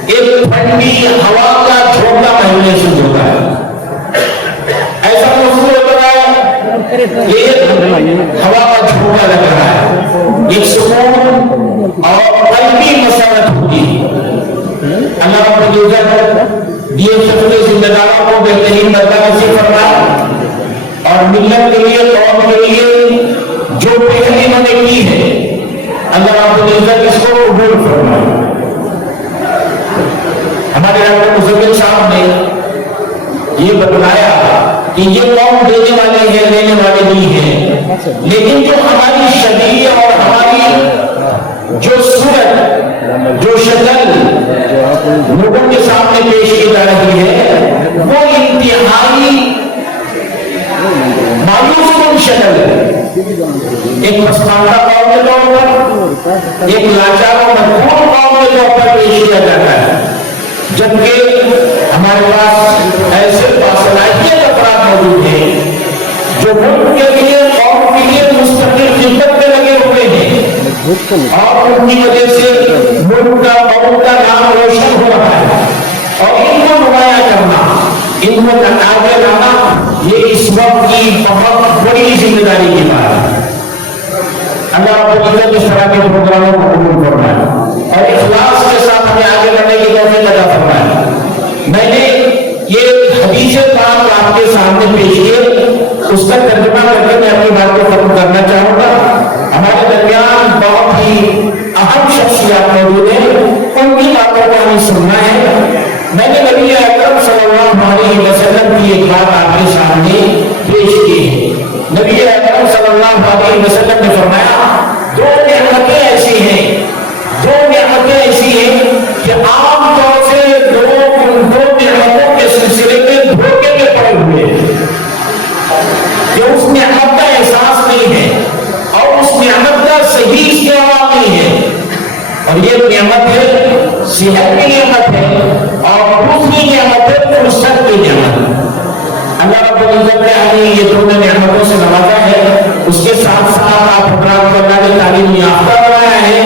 एक ठंडी हवा का झोंका महसूस होता है। ऐसा महसूस होता है एक हवा का झोंका लग रहा है, एक सुकून और कल्बी मसरत होती है। अल्लाह रब्बुल इज्जत DSF के जिम्मेदारों को बेहतरीन बर्ता नसीब फरमाए और मिल्लत के लिए, कौम के लिए जो पहल इन्होंने की है, अल्लाह रब्बुल इज्जत इसको कबूल फरमाए। हमारे डॉक्टर मुज़म्मिल साहब ने ये बतलाया कि ये कौम देने वाले हैं, लेने वाले नहीं है, लेकिन जो हमारी शरीयत और हमारी जो सूरत, जो शक्ल लोगों के सामने पेश की जा रही है, वो इंतहाई मायूस कुन शक्ल है। एक पसमानदा कौम के तौर पर, एक लाचार और मजबूर कौम के तौर पर पेश किया जाता है, जबकि हमारे पास ऐसे बासलाहियत अफराद मौजूद हैं जो मुल्क के लिए, कौम के लिए मुस्तकिल खिदमत में लगे हुए हैं, और उनकी वजह से मुल्क का, कौम का नाम रोशन हो रहा है। और इनको नुमाया करना, इनको आगे लाना, ये इस वक्त की बहुत बड़ी जिम्मेदारी की बात है। अल्लाह रब्बुल इज्जत इस तरह के प्रोग्रामों को कबूल फरमाए और इखलास के साथ हमें आगे बढ़ने की तौफीक अता फरमाए। मैंने ये हदीस पाक आपके सामने पेश किए उसका तर्जुमा करके मैं अपनी बात को खत्म करना चाहूंगा। हमारे दरमियान बहुत ही अहम शख्सियत मौजूद है, उनकी बातों को हमें सुनना है। मैंने नबी अकरम सल्लल्लाहु अलैहि वसल्लम की एक बात आपके सामने पेश की है। नबी अकरम सल्लल्लाहु अलैहि वसल्लम ने फरमाया, दो नेमतें ऐसी हैं कि आमतौर से लोग उन दो नेमतों के सिलसिले में धोखे में पड़े हुए हैं कि उस नेमत का एहसास नहीं है और उस नेमत का सही इस्तेमाल नहीं है। और ये नेमत है, सेहत की नेमत है, और दूसरी नेमत है फुर्सत की नेमत। अल्लाह रब्बुल इज्जत ने हमें ये दोनों नेमतों से नवाजा है। उसके साथ साथ आप हजरात को अल्लाह ने तालीम याफ्ता बनाया है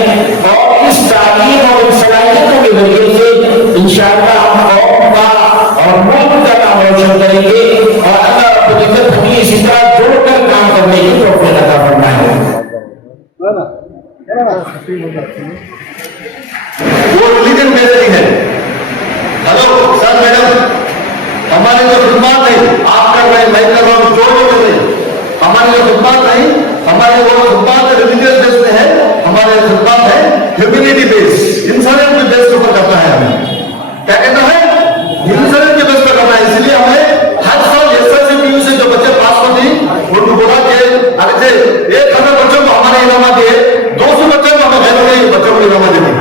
और इस तालीम और इन सलाहियतों के जरिए से इंशाअल्लाह हम कौम का और मुल्क का नाम रोशन करेंगे और अल्लाह रब्बुल इज्जत हमें इसी तरह जोड़कर काम करने की तौफीक अता फरमाए। वो रिलीजन बेस्ड है। हेलो सर मैडम, हमारे जो खिदमत है आप कर रहे हैं, मैं कर रहा हूँ, जो कर रहे हैं, हमारे जो खिदमत नहीं, हमारे वो खिदमत रिलीजियस बेस पे है, हमारे खिदमत है ह्यूमैनिटी बेस, इंसानियत के बेस के ऊपर करना है। हमें क्या कहना है? इंसानियत के बेस पर करना है। इसलिए हमें हर साल SSCPU से जो बच्चे पास होते हैं उनको बोला कि अरे 1,000 बच्चों को हमारे इनाम दिए, 200 बच्चों को हमें गैर बच्चों को इनाम देंगे,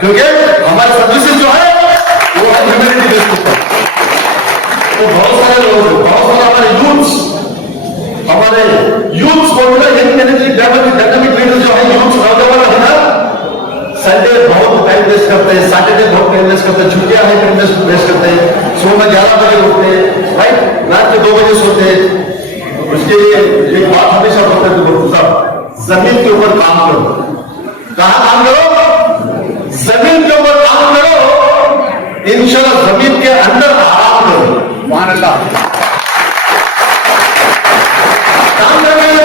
क्योंकि हमारे सर्विसेज जो है वो है ह्यूमैनिटी बेस के ऊपर। तो बहुत सारे लोग, बहुत सारे हमारे यूथ्स को डायनामिक लीडर जो है यूथ्स नौजवान है ना, संडे बहुत टाइम वेस्ट करते हैं, सैटरडे बहुत टाइम वेस्ट करते हैं, छुट्टियां हैं टाइम वेस्ट करते हैं, सुबह 11 बजे उठते हैं, राइट, रात के 2 बजे सोते हैं। उसके लिए एक बात हमेशा बोलते हैं, साहब जमीन के ऊपर काम करो। कहाँ काम करो? जमीन के ऊपर काम करो, इंशाल्लाह जमीन के अंदर आराम करो। मान अल्लाह काम करने में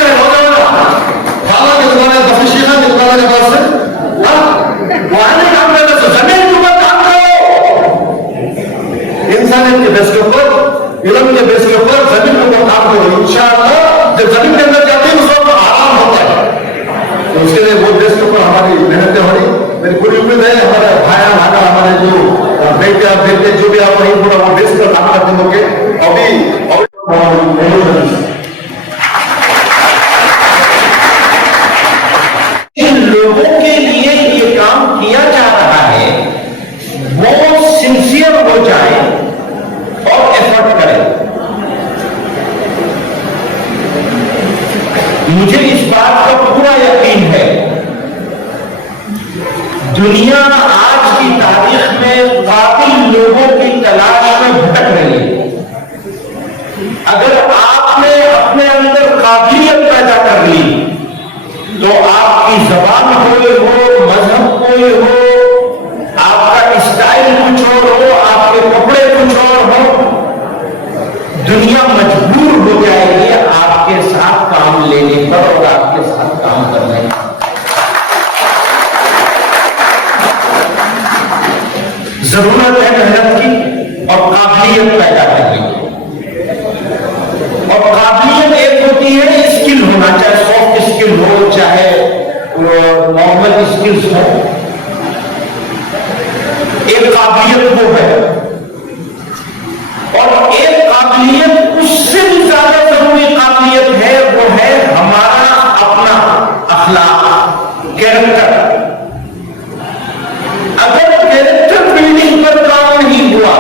खाना निकलवाने दफशीना निकलवाने के पास से वहां नहीं काम करना, तो जमीन के ऊपर काम करो। इंसानियत के बेस के ऊपर, इल्म के बेस के ऊपर जमीन के ऊपर काम करो। इंशाअल्लाह जब जमीन के अंदर जाते हैं उस वक्त आराम होता है। तो उसके लिए वो बेस के ऊपर हमारी मेहनतें हो रही। मेरी पूरी उम्मीद है हमारे भाई भागा हमारे जो बेटे जो भी आप वही पूरा वो बेस पर काम करते होंगे। इन लोगों के लिए ये काम किया जा रहा है, वो सिंसियर हो जाए और एफर्ट करें। मुझे इस बात का पूरा यकीन है, दुनिया आज की तारीख में काबिल लोगों की तलाश में भटक रही है। अगर आपने अपने अंदर काबिलियत पैदा कर ली तो आपकी जबान कोई हो, मजहब कोई हो, आपका स्टाइल कुछ और हो, आपके कपड़े कुछ और हो, दुनिया मजबूर हो जाएगी आपके साथ काम लेने पर और आपके साथ काम करने पर। जरूरत है मेहनत की और काबिलियत पैदा करने की। और काबिलियत एक होती है स्किल होना, चाहे सॉफ्ट स्किल हो चाहे नॉर्मल स्किल्स हो, एक काबिलियत वो है। और एक काबिलियत उससे भी ज्यादा जरूरी काबिलियत है, वो है हमारा अपना अखलाक, कैरेक्टर। अगर कैरेक्टर बिल्डिंग पर काम नहीं हुआ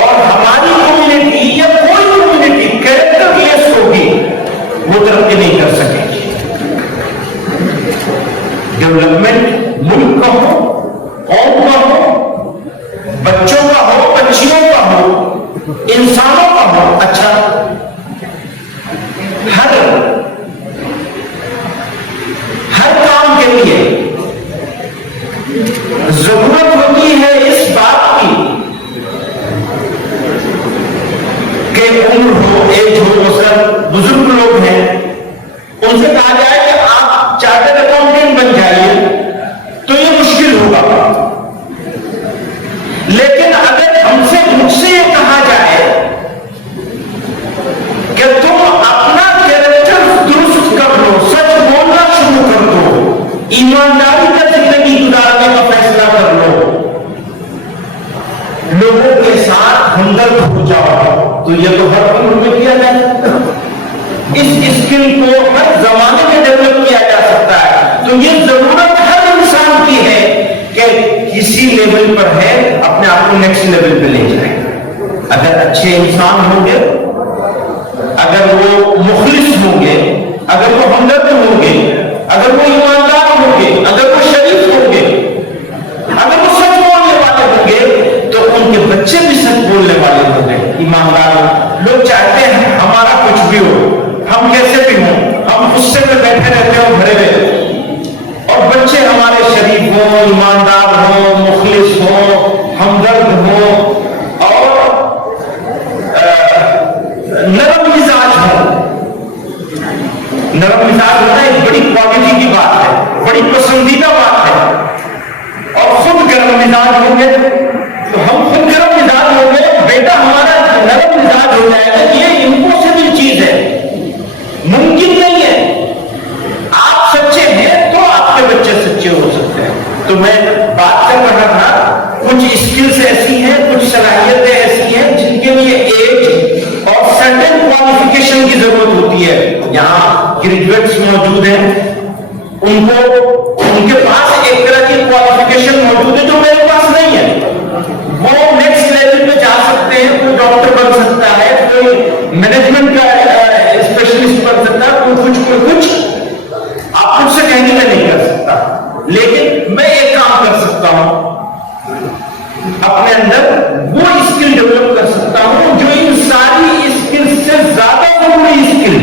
और हमारी कम्युनिटी या कोई कम्युनिटी कैरेक्टरलेस होगी, वो तरक्की नहीं कर सकेगी। डेवलपमेंट मुल्क का हो, कौम का हो, बच्चों का हो, बच्चियों का हो, इंसानों का हो, अच्छा हर काम के लिए जरूरत होती है इस बात की कि उम्र हो, एज हो, मसलन बुजुर्ग लोग हैं, उनसे कहा जाए कि आप चार्टर्ड अकाउंटेंट बन जाइए, तो ये मुश्किल तो ये तो हर उम्र में किया जा सकता है। इस स्किल को हर जमाने में डेवलप किया जा सकता है। तो ये जरूरत हर इंसान की है कि किसी लेवल पर है अपने आप को नेक्स्ट लेवल पे ले जाए। अगर अच्छे इंसान होंगे, अगर वो मुखलिस होंगे, अगर वो हमदर्द होंगे, अगर वो ईमानदार होंगे, अगर वो शरीफ होंगे, अगर वो सच बोलने वाले होंगे, तो उनके बच्चे भी सच बोलने वाले होंगे, ईमानदार हो। लोग चाहते हैं हमारा कुछ भी हो, हम कैसे भी हों, हम गुस्से में बैठे रहते हो भरे हुए, और बच्चे हमारे शरीफ हो, ईमानदार हो, मुखलिस हो, हमदर्द हो और नरम मिजाज हो। नरम मिजाज होना एक बड़ी क्वालिटी की बात है, बड़ी पसंदीदा बात है। और खुद गर्म मिजाज होंगे तो हम खुद गर्म मिजाज होंगे, बेटा हमारा नरम मिजाज हो जाएगा। ये इम्पॉसिबल चीज है, मुमकिन नहीं है। आप सच्चे हैं तो आपके बच्चे सच्चे हो सकते हैं। तो मैं बात कर रहा था, कुछ स्किल्स ऐसी हैं, कुछ सलाहियतें ऐसी हैं जिनके लिए एज और सर्टेन क्वालिफिकेशन की जरूरत होती है। यहाँ ग्रेजुएट्स मौजूद हैं, उनके पास एक तरह की क्वालिफिकेशन मौजूद है जो मेरे पास नहीं है। वो नेक्स्ट लेवल पे जा सकते हैं, कोई डॉक्टर बन सकता है, कोई मैनेजमेंट का स्पेशलिस्ट बन सकता है, कोई कुछ आप मुझसे कहने का नहीं कर सकता। लेकिन मैं एक काम कर सकता हूं, अपने अंदर वो स्किल डेवलप कर सकता हूं जो इन सारी स्किल से ज्यादा जरूरी स्किल,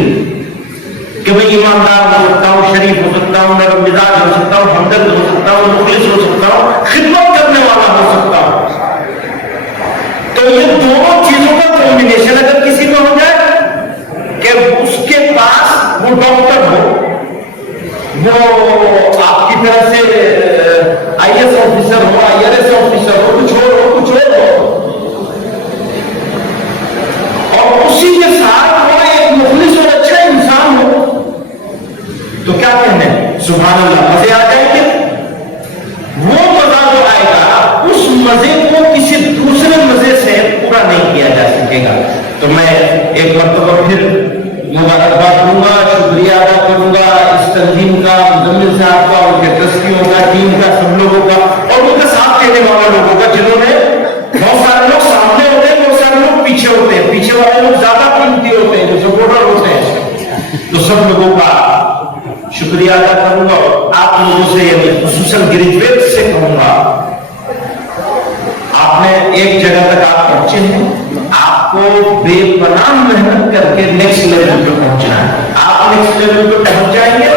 कि मैं ईमानदार हो सकता हूं, शरीफ हो सकता हूं, नरम मिजाज हो सकता हूं, हमदर्द हो सकता हूं, मुखलिस हो सकता हूं, खिदमत करने वाला हो सकता हूं। तो ये दोनों चीजों का कॉम्बिनेशन अगर किसी में हो जाए कि उसके पास वो डॉक्टर हो, वो आपकी तरह से आईएएस ऑफिसर हो, आईआरएस ऑफिसर हो, कुछ और हो, और उसी के साथ वो एक मुखलिस और अच्छा इंसान हो, तो क्या कहने, सुभान अल्लाह, मजे आ जाएंगे। वो मजा जो आएगा, उस मजे को किसी दूसरे मजे से पूरा नहीं किया जा सकेगा। तो मैं एक मरतबा फिर मुबारकबाद दूंगा, शुक्रिया अदा करूंगा इस तंजीम का, मुजम्मिल साहब का, उनके ट्रस्टियों का, टीम का, सब लोगों का, और उनके साथ देने वाले लोगों का, जिन्होंने, बहुत सारे लोग सामने होते हैं, बहुत सारे लोग पीछे होते हैं, पीछे वाले लोग ज्यादा कीमती होते हैं, जो सपोर्टर होते हैं। तो सब लोगों का शुक्रिया अदा करूंगा, और आप लोगों से, खुसूसन ग्रेजुएट से कहूंगा, आपने एक जगह तक आप पहुंचे हैं, आपको बेपनाह मेहनत करके नेक्स्ट लेवल पे पहुंचना है। आप नेक्स्ट लेवल पे पहुंच जाएंगे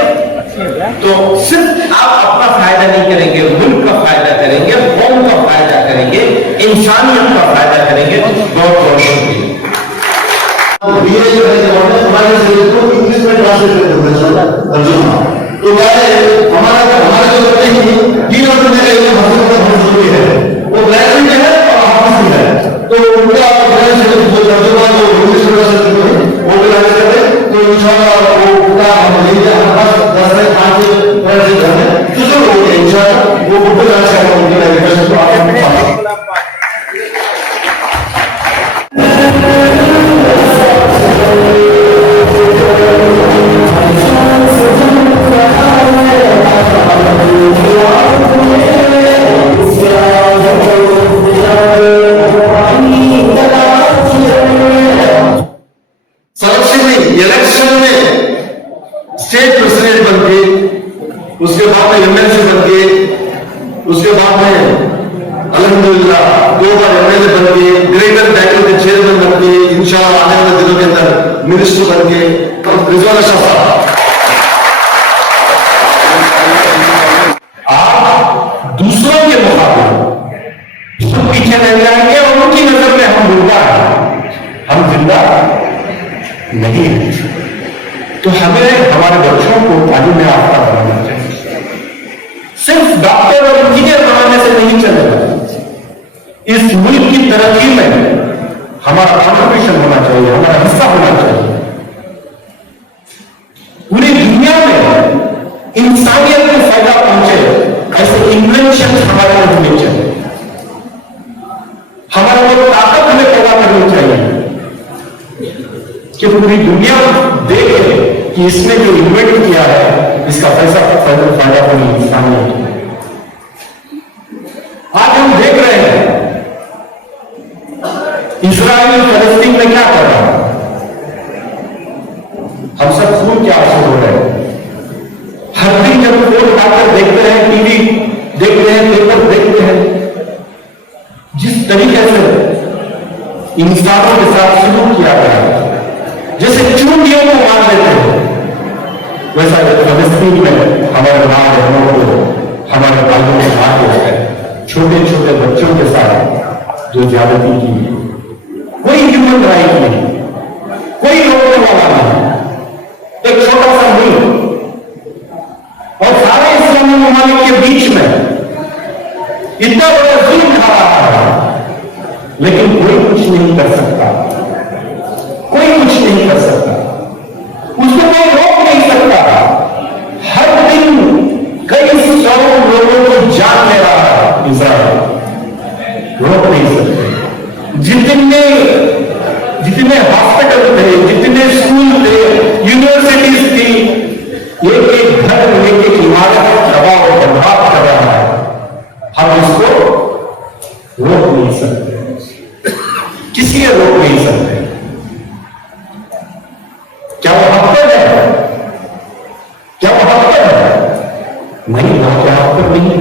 तो सिर्फ आप अपना फायदा नहीं करेंगे, मुल्क का फायदा करेंगे, कौम का फायदा करेंगे, इंसानियत का फायदा करेंगे। बहुत बहुत शुक्रिया। बीए जो है हमारे शरीर को इंग्लिश में ट्रांसलेट करना चाहिए तर्जुमा। तो हमारा जो बच्चे हैं, तीन और बच्चे के लिए बहुत जरूरी है, वो ग्रेजुएट है और हाफिज भी है। तो उनका जो तर्जुमा जो इंग्लिश में ट्रांसलेट है वो भी आगे करें, तो इंशाल्लाह वो पूरा हम लेंगे। हमारे पास 10 से 5 ग्रेजुएट हैं, तो जो लोग इंशाल्लाह वो पूरा अच्छा उनके एजुकेशन को आप इलेक्शन में स्टेट प्रेसिडेंट बन के, उसके बाद में एमएलसी बन के, उसके बाद में अल्हम्दुलिल्लाह 2 बार एमएलए बन के, ग्रेटर बैंक के चेयरमैन बन के, इंशाअल्लाह आने वाले दिनों के अंदर मिनिस्टर बन के, रिजवान शाह साहब आप दूसरों के मुकाबले सब पीछे रह जाएंगे और उनकी नजर में हम मुर्दा हैं, हम जिंदा नहीं है। तो हमें हमारे बच्चों को तालीम में याफ्ता बनाना चाहिए। सिर्फ डॉक्टर और इंजीनियर बनाने से नहीं चलेगा, इस मुल्क की तरक्की में हमारा कॉन्ट्रिब्यूशन होना चाहिए, हमारा हिस्सा होना चाहिए। पूरी दुनिया में इंसानियत को फायदा पहुंचे ऐसे इन्वेंशन हमारे में होने चाहिए, हमारे को ताकत हमें पैदा करनी चाहिए। पूरी दुनिया देखे कि इसने जो इन्वेंट किया है इसका फायदा कोई इंसान नहीं है। आज हम देख रहे हैं इजराइल फलस्तीन में क्या कर रहा है। हम सब खून के आंसू हो रहे हैं। हर दिन जब फोन उठाकर देखते हैं, टीवी देखते हैं, पेपर देखते हैं, जिस तरीके से इंसानों के साथ सलूक किया गया है, जैसे चूंटियों को मार देते हैं, वैसा फलस्तीन में हमारे मां बहनों को, हमारे भाइयों को मार दिया है। छोटे छोटे बच्चों के साथ जो ज्यादती की, कोई ह्यूमन राइट नहीं, कोई रोकने वाला नहीं। एक छोटा सा मुल्क और सारे इस्लामी ममालिक के बीच में इतना बड़ा जुल्म खा रहा है, लेकिन कोई कुछ नहीं कर सकता, कोई कुछ नहीं कर सकता, उसको कोई रोक नहीं सकता। हर दिन कई 100 लोगों को जान ले रहा है इजराइल, रोक नहीं सकते। जितने हॉस्पिटल थे, जितने स्कूल थे, यूनिवर्सिटीज थी, एक एक घर, एक एक इमारत तबाह और बर्बाद कर रहा है। हम इसको रोक नहीं सकते, किसी ने रोक नहीं सकते। क्या वो हक पर है? क्या वो हक पर है? नहीं, वो क्या हक पर नहीं।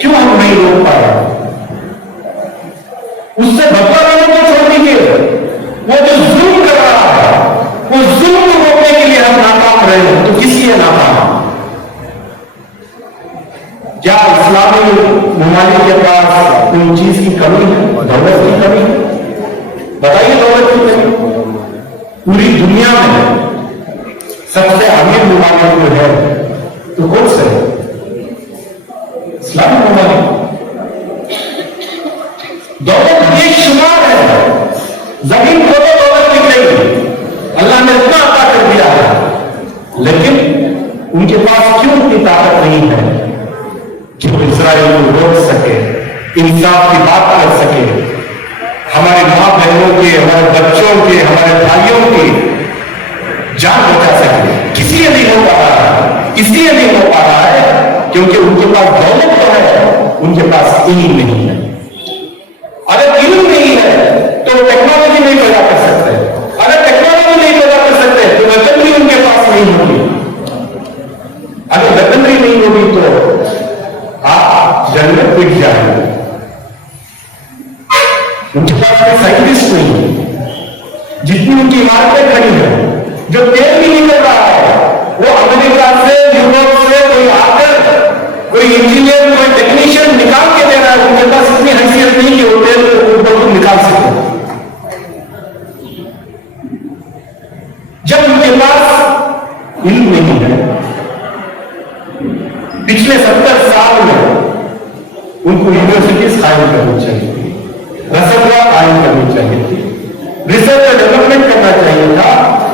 क्यों हम नहीं रोक पा रहे? उससे बदला लेने को छोड़ दीजिए, वो जो जुल्म कर रहा है, वो जुल्म को रोकने के लिए हम नाकाम रहे हैं, तो किस लिए नाकाम? क्या इस्लामी ममालिक के पास कोई चीज की कमी है? दौलत की कमी है? बताइए, दौलत की कमी? पूरी दुनिया में सबसे अमीर ममालिक जो है तो कौन से है? इस्लामी ममालिक। दौलत बेशुमार है, जमीन को तो दौलत निकलेगी, अल्लाह ने इतना अता कर दिया है, लेकिन उनके पास क्यों इतनी ताकत नहीं है कि वो इजराइल को रोक सके, इंसाफ की बात कर सके, हमारे मां बहनों के, हमारे बच्चों के, हमारे भाइयों की जान बचा सके? किसी नहीं हो पा रहा है, इसलिए नहीं हो पा रहा है क्योंकि उनके पास दौलत तो है, उनके पास इल्म नहीं है। अगर इल्म नहीं है तो टेक्नोलॉजी नहीं पैदा कर सकते, अगर टेक्नोलॉजी नहीं पैदा कर सकते तो वेपनरी उनके पास नहीं होगी, अगर वेपनरी नहीं होगी तो आप जंग में पिट जाएंगे। उनके पास कोई साइंटिस्ट नहीं है, जितनी उनकी इमारतें खड़ी है, जो तेल भी निकल रहा है वो अमेरिका से, यूरोप से कोई आकर, कोई इंजीनियर, कोई टेक्नीशियन निकाल के दे रहा है। उनके पास इतनी हैसियत नहीं कि वो तेल को निकाल सके। जब उनके पास इल्म नहीं है, पिछले 70 साल में उनको यूनिवर्सिटीज कायम करनी चाहिए थी, रसदवा कायम करनी चाहिए थी, रिसर्च और डेवलपमेंट करना चाहिए था,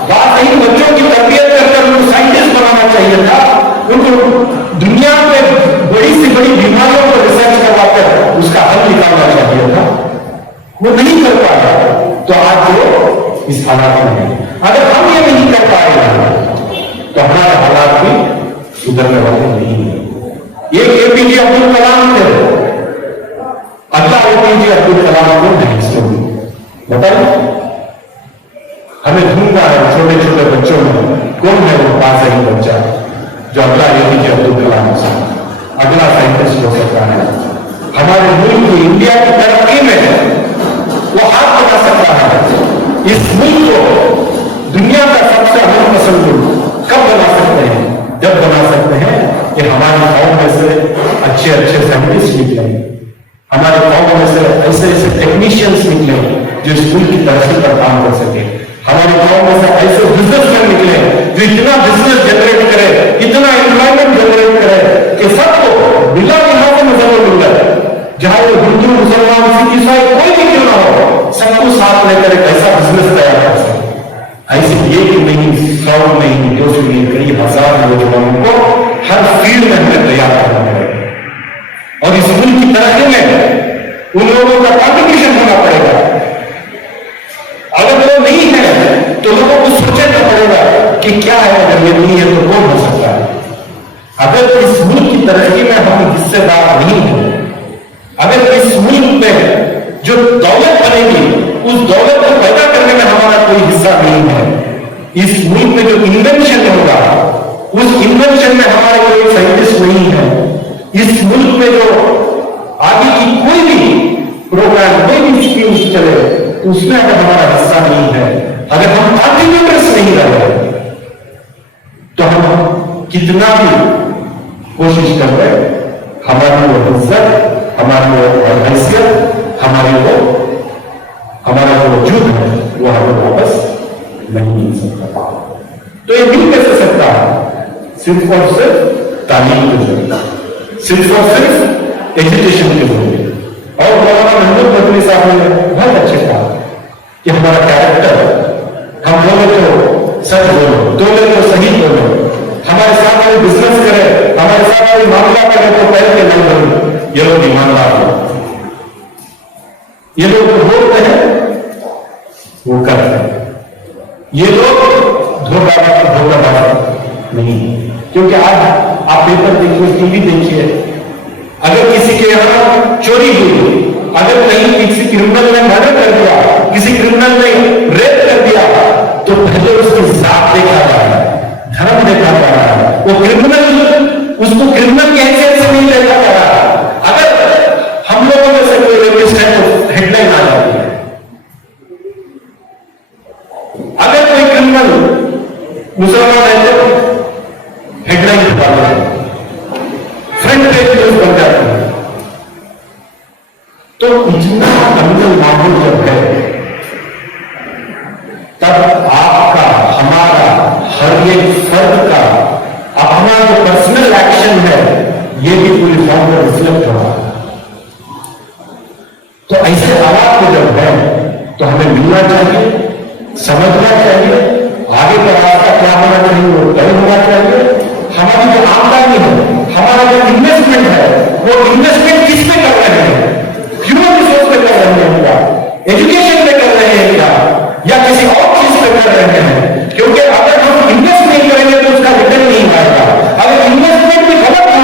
बात नहीं बच्चों की तरबियत करकर उनको साइंटिस्ट बनाना चाहिए था, उनको दुनिया में बड़ी से बड़ी बीमारियों को रिसर्च करवाकर उसका हल निकालना चाहिए था। वो नहीं कर पाया तो आज वो इस हालात में है। अगर हम ये नहीं कर पाएंगे तो हमारे हालात भी सुधरने वाले नहीं है। एक एपीजे अब्दुल कलाम थे, अगला एपीजे अब्दुल कलाम को नहीं बताइए। हमें ढूंढना है छोटे छोटे बच्चों में कौन है वो पास ही बच्चा जो अगला एपीजे अब्दुल कलाम साहब, अगला साइंटिस्ट हो सकता है। हमारे मुल्क की, इंडिया की तरक्की में वो हाथ बना सकता है। इस मुल्क को दुनिया का सबसे अहम पसंद मुल्क कब बना सकते हैं? जब बना सकते हैं कि हमारे गांव में से अच्छे अच्छे साइंटिस्ट निकले, हमारे गांव में से ऐसे ऐसे टेक्नीशियंस निकले जो इस मुल्क की तरक्की पर काम कर सके, हमारे गांव में से ऐसे बिजनेसमैन निकले जो इतना बिजनेस जनरेट करे, इतना एम्प्लॉयमेंट जनरेट करे कि सबको बिला इलाके में जरूर मिल जाए, जहां वो हिंदू, मुसलमान, सिख, ईसाई कोई भी क्यों ना हो, सबको साथ लेकर एक ऐसा बिजनेस तैयार कर सके। ऐसे एक नहीं, 100 नहीं, 200 नहीं, कई हजार नौजवानों को हर फील्ड में हमें तैयार करना पड़ेगा और इस मुल्क की तरक्की में उन लोगों का कॉन्ट्रीब्यूशन होना पड़ेगा। अगर वो नहीं है अगर इस मुल्क की तरक्की में हम हिस्सेदार नहीं हैं, अगर इस मुल्क में जो दौलत बनेगी उस दौलत को पैदा करने में हमारा कोई हिस्सा नहीं है, इस मुल्क में जो इन्वेंशन होगा उस इन्वेंशन में हमारा कोई साइंटिस्ट नहीं है, इस मुल्क में जो आगे की कोई भी प्रोग्राम कोई भी स्कीम चले तो उसमें अगर हमारा हिस्सा नहीं है, अगर हम कंट्रीब्यूटर्स नहीं रहे तो हम कितना भी कोशिश कर रहे हमारी वो इज्जत, हमारी वो हैसियत, हमारा जो वजूद है वो हमें वापस नहीं मिल सकता। तो ये मिल कैसे सकता है? सिर्फ और सिर्फ तालीम के जरिए, सिर्फ और सिर्फ एजुकेशन के जरिए। और मौलाना महमूद मदनी साहब ने बहुत अच्छे कहा कि हमारा कैरेक्टर, हम बोले तो सच बोलो, बोले तो सही बोलो, हमारे साथ कोई बिजनेस करे, हमारे साथ कोई मामला करे तो पहले के नहीं बोलो ये लोग ईमानदार हो, ये लोग बोलते हैं वो करते हैं, ये लोग धोखाबाज नहीं। क्योंकि आज आप पेपर देखिए, टीवी देखिए, अगर किसी के यहां चोरी हुई, अगर कहीं किसी क्रिमिनल ने मर्डर कर दिया, किसी क्रिमिनल ने रेप कर दिया, तो पहले उसकी जात देखा जा रहा है, धर्म देखा जा रहा है, वो क्रिमिनल उसको क्रिमिनल की हैसियत से नहीं देखा जा रहा। अगर हम लोगों में से कोई रेपिस्ट है तो हेडलाइन आ जाती है, अगर कोई क्रिमिनल मुसलमान है तो हेडलाइन छपा है, फ्रंट पेज न्यूज बन जाती है। तो इतना दंगल माहौल जब है तब आपका, हमारा, हर एक फर्द का अपना जो पर्सनल एक्शन है ये भी पूरी फॉर्म में रिफ्लेक्ट होगा। तो ऐसे हालात में जब है तो हमें मिलना चाहिए, समझना चाहिए, आगे का रास्ता क्या होना चाहिए वो तय होना चाहिए। हमारी जो आमदनी है, हमारा जो इन्वेस्टमेंट है, वो इन्वेस्टमेंट किस पे कर रहे हैं? ह्यूमन रिसोर्स पे कर रहे हैं क्या? एजुकेशन पे कर रहे हैं क्या? या किसी और चीज पे कर रहे हैं? क्योंकि अगर हम इन्वेस्ट नहीं करेंगे तो उसका रिटर्न नहीं आएगा। अगर इन्वेस्टमेंट भी गलत हो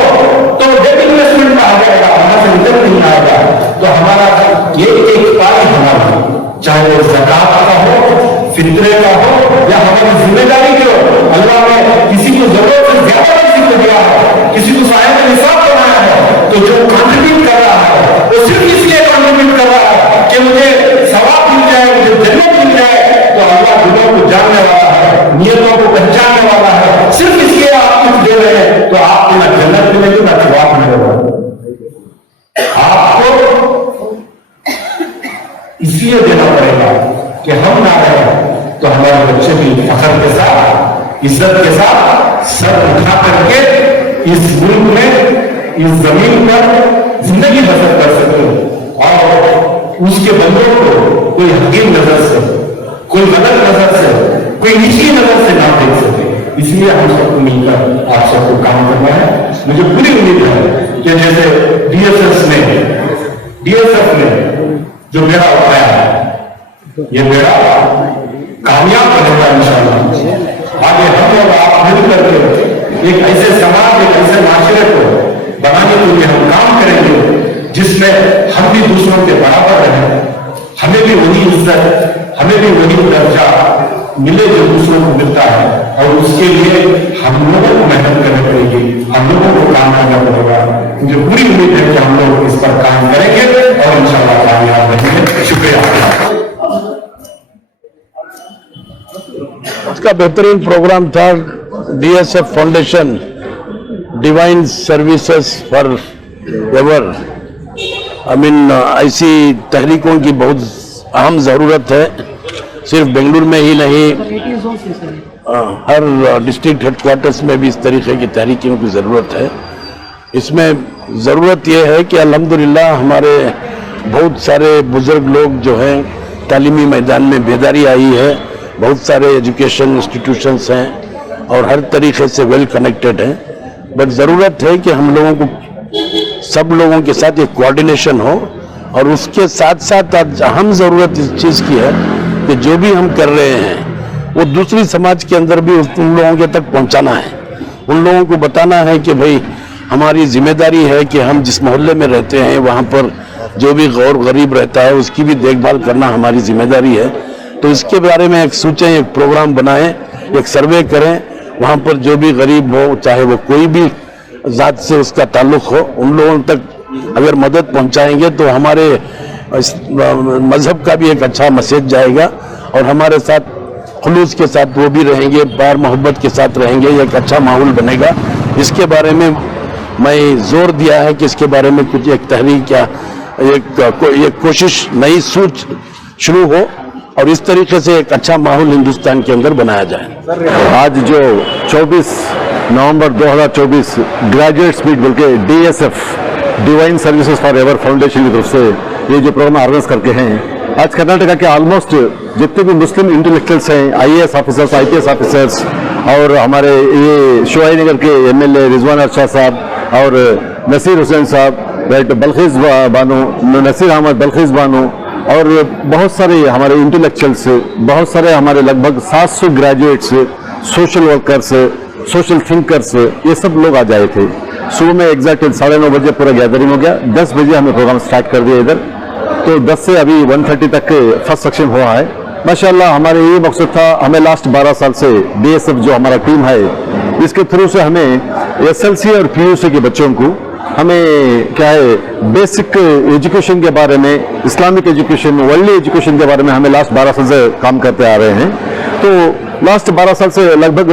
तो डेट इन्वेस्टमेंट में आ जाएगा, वहां से रिटर्न नहीं आएगा। तो हमारा ये एक पाई हमारा, चाहे वो ज़कात का हो, फितरे का हो, या हमारी जिम्मेदारी जो अल्लाह ने किसी को जरूरत से ज्यादा किसी को दिया है, किसी को साहिब निसाब बनाया है, तो जो कंट्रीब्यूट कर रहा है वो सिर्फ इसलिए कंट्रीब्यूट कर रहा है कि मुझे सवाब मिल जाए, मुझे जन्नत मिल जाए। तो अल्लाह दिलों को जानने वाला है, नियतों को पहचानने वाला है। सिर्फ इसलिए आप कुछ दे रहे हैं तो आपको ना जन्नत मिलेगी ना सवाब मिलेगा। आपको इसलिए देना पड़ेगा कि हम ना रहे तो हमारे बच्चे भी फख्र के साथ, इज्जत के साथ सर उठा करके इस मुल्क में, इस जमीन पर जिंदगी बसर कर सके और उसके बंदों को कोई हकीम नजर से, कोई गलत नजर से, कोई निजी नजर से ना देख सके। इसलिए हम सबको मिलकर आप सबको काम करना है। मुझे पूरी उम्मीद है कि जैसे डीएसएफ ने जो बेड़ा उठाया है, ये बेड़ा कामयाब बनेगा इंशाअल्लाह। आगे हम और आप मिल करके एक ऐसे समाज, एक ऐसे माशरे को बनाने के लिए हम काम करेंगे जिसमें हम भी दूसरों के बराबर रहें, हमें भी वही इज्जत, हमें भी वही दर्जा मिले जो दूसरों को मिलता है। और उसके लिए हम लोगों को मेहनत करनी पड़ेगी, हम लोगों को काम करना पड़ेगा। मुझे पूरी उम्मीद है कि हम लोग इस पर काम करेंगे और इंशाअल्लाह कामयाब रहेंगे। शुक्रिया। इसका बेहतरीन प्रोग्राम था DSF foundation divine services for ever. I mean ऐसी तहरीकों की बहुत अहम ज़रूरत है, सिर्फ बेंगलुरु में ही नहीं, हर डिस्ट्रिक्ट हेडक्वार्टर्स में भी इस तरीके की तहरीकों की ज़रूरत है। इसमें ज़रूरत यह है कि अल्हम्दुलिल्लाह हमारे बहुत सारे बुज़ुर्ग लोग जो हैं तालीमी मैदान में बेदारी आई है, बहुत सारे एजुकेशन इंस्टीट्यूशंस हैं और हर तरीके से वेल कनेक्टेड हैं। बट ज़रूरत है कि हम लोगों को, सब लोगों के साथ एक कोऑर्डिनेशन हो। और उसके साथ साथ आज अहम ज़रूरत इस चीज़ की है कि जो भी हम कर रहे हैं वो दूसरी समाज के अंदर भी उन लोगों के तक पहुंचाना है। उन लोगों को बताना है कि भाई हमारी जिम्मेदारी है कि हम जिस मोहल्ले में रहते हैं वहाँ पर जो भी गौर गरीब रहता है उसकी भी देखभाल करना हमारी जिम्मेदारी है। तो इसके बारे में एक सोचें, एक प्रोग्राम बनाएं, एक सर्वे करें, वहाँ पर जो भी गरीब हो, चाहे वो कोई भी जात से उसका ताल्लुक हो, उन लोगों तक अगर मदद पहुँचाएंगे तो हमारे मजहब का भी एक अच्छा मैसेज जाएगा और हमारे साथ खुलूस के साथ वो भी रहेंगे, प्यार मोहब्बत के साथ रहेंगे, एक अच्छा माहौल बनेगा। इसके बारे में मैं जोर दिया है कि इसके बारे में कुछ एक तहरीक या एक कोशिश, नई सोच शुरू हो और इस तरीके से एक अच्छा माहौल हिंदुस्तान के अंदर बनाया जाए। आज जो 24 नवंबर 2024 ग्रेजुएट्स मीट बोल के DSF divine services for ever foundation की तरफ से ये जो प्रोग्राम ऑर्गेनाइज करके हैं, आज कर्नाटका के ऑलमोस्ट जितने भी मुस्लिम इंटेलेक्चुअल्स हैं, IAS ऑफिसर्स, IPS ऑफिसर्स और हमारे ये शिवाजी नगर के MLA रिजवान अरशद साहब और नसीर हुसैन साहब, राइट, बल्खीस बानो, नसीर अहमद, बल्खीस बानो और बहुत सारे हमारे इंटेलेक्चुअल्स, बहुत सारे हमारे लगभग 700 graduates, social workers, social thinkers, ये सब लोग आ जाए थे। सुबह में एग्जैक्ट 9:30 बजे पूरा गैदरिंग हो गया। 10 बजे हमें प्रोग्राम स्टार्ट कर दिया इधर, तो 10 से अभी 1:30 तक फर्स्ट सेक्शन हुआ है। माशाल्लाह हमारे ये मकसद था, हमें लास्ट 12 साल से DSF जो हमारा टीम है, इसके थ्रू से हमें SLC और PUC के बच्चों को हमें क्या है बेसिक एजुकेशन के बारे में, इस्लामिक एजुकेशन, वर्ल्डली एजुकेशन के बारे में हमें लास्ट 12 साल से काम करते आ रहे हैं। तो लास्ट 12 साल से लगभग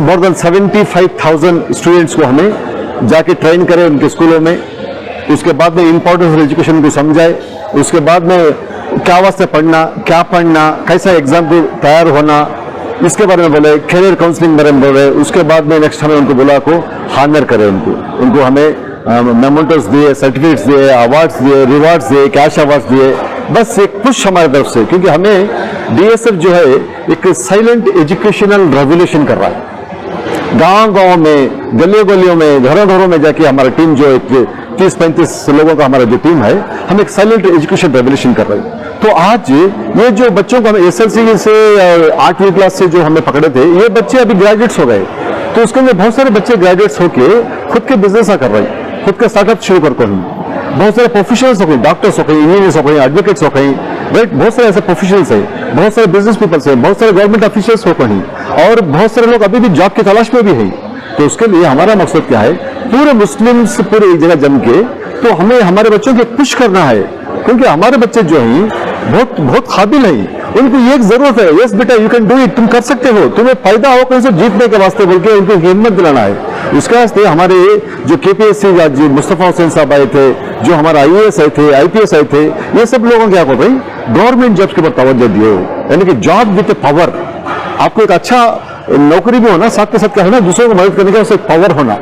मोर देन 75,000 स्टूडेंट्स को हमें जाके ट्रेन करें उनके स्कूलों में। उसके बाद में इम्पोर्टेंस ऑफ एजुकेशन को समझाए, उसके बाद में क्या वास्ते पढ़ना, क्या पढ़ना, कैसा एग्जाम को तैयार होना, इसके बारे में बोले, कैरियर काउंसलिंग बारे में बोले। उसके बाद में नेक्स्ट हमें उनको बोला को हानर करें, उनको हमें मेमोंटोस दिए, सर्टिफिकेट्स दिए, अवार्ड्स दिए, रिवार्ड्स दिए, कैश अवार्ड्स दिए, बस एक पुश हमारी तरफ से, क्योंकि हमें DSF जो है एक साइलेंट एजुकेशनल रेवोल्यूशन कर रहा है। गांव-गांव में, गलियों में, घरों में जाके हमारा टीम जो एक 30-35 लोगों का हमारा जो टीम है, हम एक साइलेंट एजुकेशन रेवोल्यूशन कर रहे हैं। तो आज ये जो बच्चों को हम SLC से 8वीं क्लास से जो हमें पकड़े थे, ये बच्चे अभी ग्रेजुएट्स हो गए। तो उसके अंदर बहुत सारे बच्चे ग्रेजुएट्स होके खुद के बिजनेस कर रहे हैं, खुद का स्टार्टअप शुरू कर रहे हैं। बहुत सारे प्रोफेशनल्स हो गए, डॉक्टर्स हो गए, इंजीनियर्स हो गए, एडवोकेट्स हो गए, राइट, बहुत सारे ऐसे प्रोफेशनल्स हैं, बहुत सारे बिजनेस पीपल्स हैं, बहुत सारे गवर्नमेंट ऑफिशियल्स हो गए और बहुत सारे लोग अभी भी जॉब की तलाश में भी हैं। तो उसके लिए हमारा मकसद क्या है, पूरे मुस्लिम्स पूरे एक जगह जम के तो हमें हमारे बच्चों को पुश करना है, क्योंकि हमारे बच्चे जो हैं बहुत काबिल हैं। उनको ये एक जरूरत है, यस बेटा यू कैन डू इट, तुम कर सकते हो, तुम्हें फायदा हो कहीं से जीतने के वास्ते बोल के उनको हिम्मत दिलाना है। उसके वास्ते हमारे जो KPSC जो मुस्तफा हुसैन साहब आए थे, जो हमारा IAS आए थे, IPS आए थे, ये सब लोगों क्या कर रहे हैं, गवर्नमेंट जॉब्स के ऊपर तवज्जो दिए, यानी कि जॉब विद पावर। आपको एक अच्छा नौकरी भी होना, साथ के साथ क्या है ना, दूसरों को मदद करने का उससे पावर होना,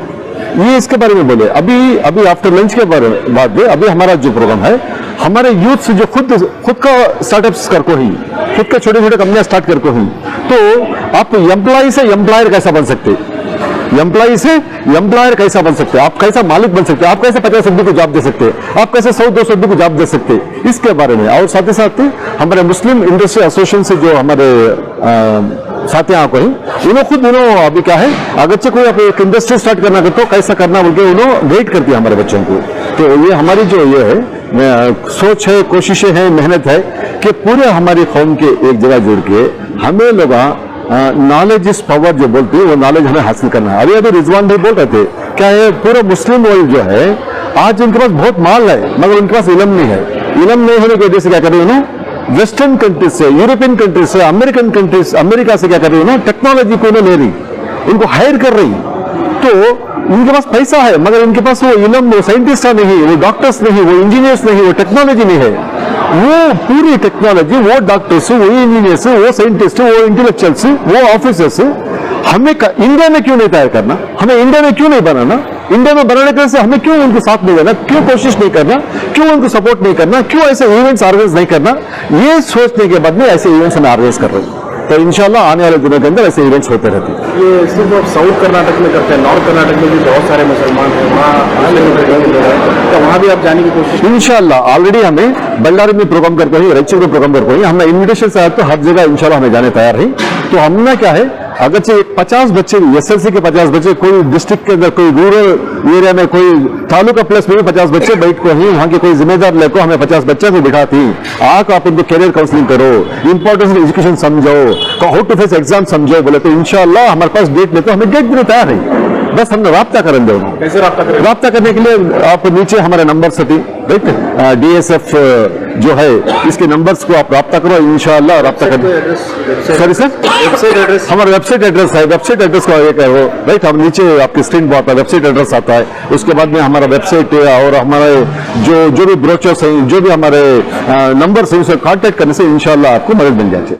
ये इसके बारे में बोले। अभी आफ्टर लंच के बाद में अभी हमारा जो प्रोग्राम है, हमारे यूथ से जो खुद का स्टार्टअप्स करको ही, खुद का छोटे छोटे कंपनियां स्टार्ट करको ही, तो आप एम्प्लॉय से एम्प्लॉयर कैसा बन सकते, एम्प्लॉय से एम्प्लॉयर कैसा बन सकते, आप कैसा मालिक बन सकते, आप कैसे 50 आदमी को जॉब दे सकते, आप कैसे 100-200 आदमी को जॉब दे सकते, इसके बारे में। और साथ ही साथ हमारे मुस्लिम इंडस्ट्री एसोसिएशन से जो हमारे साथी यहाँ को ही, खुद अभी क्या है, अगरचे कोई एक इंडस्ट्री स्टार्ट करना तो कैसा करना बोल के उन्होंने गाइड करती है हमारे बच्चों को। तो ये हमारी जो ये है सोच है, कोशिशें हैं, मेहनत है कि पूरे हमारी कौम के एक जगह जुड़ के हमें लोग नॉलेज इज पावर जो बोलती है, वो नॉलेज हमें हासिल करना है। अभी रिजवान भाई बोल रहे थे, क्या है, पूरा मुस्लिम वर्ल्ड जो है आज उनके पास बहुत माल है, मगर उनके पास इल्म नहीं है। इल्म नहीं होने की वजह से क्या कर रहे हो ना, वेस्टर्न कंट्रीज से, यूरोपियन कंट्रीज से, अमेरिकन कंट्रीज, अमेरिका से क्या कर रही हो ना, टेक्नोलॉजी को ले रही, उनको हायर कर रही। तो उनके पास पैसा है, मगर उनके पास वो इल्म, वो साइंटिस्ट नहीं, वो डॉक्टर्स नहीं, वो इंजीनियर्स नहीं, वो टेक्नोलॉजी नहीं है। वो पूरी टेक्नोलॉजी, वो डॉक्टर्स, वो इंजीनियर्स, वो साइंटिस्ट, वो इंटेलेक्चुअल्स, वो ऑफिसर्स हमें इंडिया में क्यों नहीं तैयार करना, हमें इंडिया में क्यों नहीं बनाना, इंडिया में बनाने के लिए हमें क्यों उनको साथ नहीं देना, क्यों कोशिश नहीं करना, क्यों उनको सपोर्ट नहीं करना, क्यों ऐसे इवेंट्स ऑर्गेनाइज नहीं करना, ये सोचने के बाद में ऐसे इवेंट्स हम ऑर्गेनाइज कर रहे हैं। तो इंशाल्लाह आने वाले दिनों के अंदर ऐसे इवेंट्स होते रहते हैं। ये सिर्फ आप साउथ कर्नाटक में करते हैं, नॉर्थ कर्नाटक में भी बहुत सारे मुसलमान हैं, वहाँ तो वहाँ भी आप जाने की कोशिश? इंशाल्लाह ऑलरेडी हमें बल्लारी में प्रोग्राम करते हैं, रायचूर में प्रोग्राम करते हैं, हमें इन्विटेशन से आए तो हर जगह इंशाल्लाह हमें जाने तैयार है। तो हमने क्या है, अगरचे 50 बच्चे एसएलसी के 50 बच्चे, कोई डिस्ट्रिक्ट के अंदर, कोई रूरल एरिया में, कोई तालुका प्लस में भी 50 बच्चे बैठ को ही वहां के कोई जिम्मेदार लेको हमें 50 बच्चे को बिठाती आके आप उनको कैरियर काउंसलिंग करो, इंपॉर्टेंस ऑफ एजुकेशन समझो, हाउ टू फेस एग्जाम समझो, बोले तो इंशाल्लाह हमारे पास डेट लेते हमें डेट देने तैयार है। बस हमने राब्ता करें दो। कैसे राब्ता करें? राब्ता करने के लिए आप नीचे हमारे नंबर से राइट DSF जो है इसके नंबर्स को आप राब्ता करो, इंशाल्लाह राब्ता करें। Sorry sir, website address? हमारा वेबसाइट एड्रेस है, वेबसाइट एड्रेस का एक है वो राइट, हम नीचे आपकी स्क्रीन पर आता है वेबसाइट एड्रेस आता है, उसके बाद में हमारा वेबसाइट है और हमारे जो भी ब्रोचर्स हैं, जो भी हमारे नंबर्स हैं, उसे कांटेक्ट करने से इंशाल्लाह आपको मदद मिल जाती है।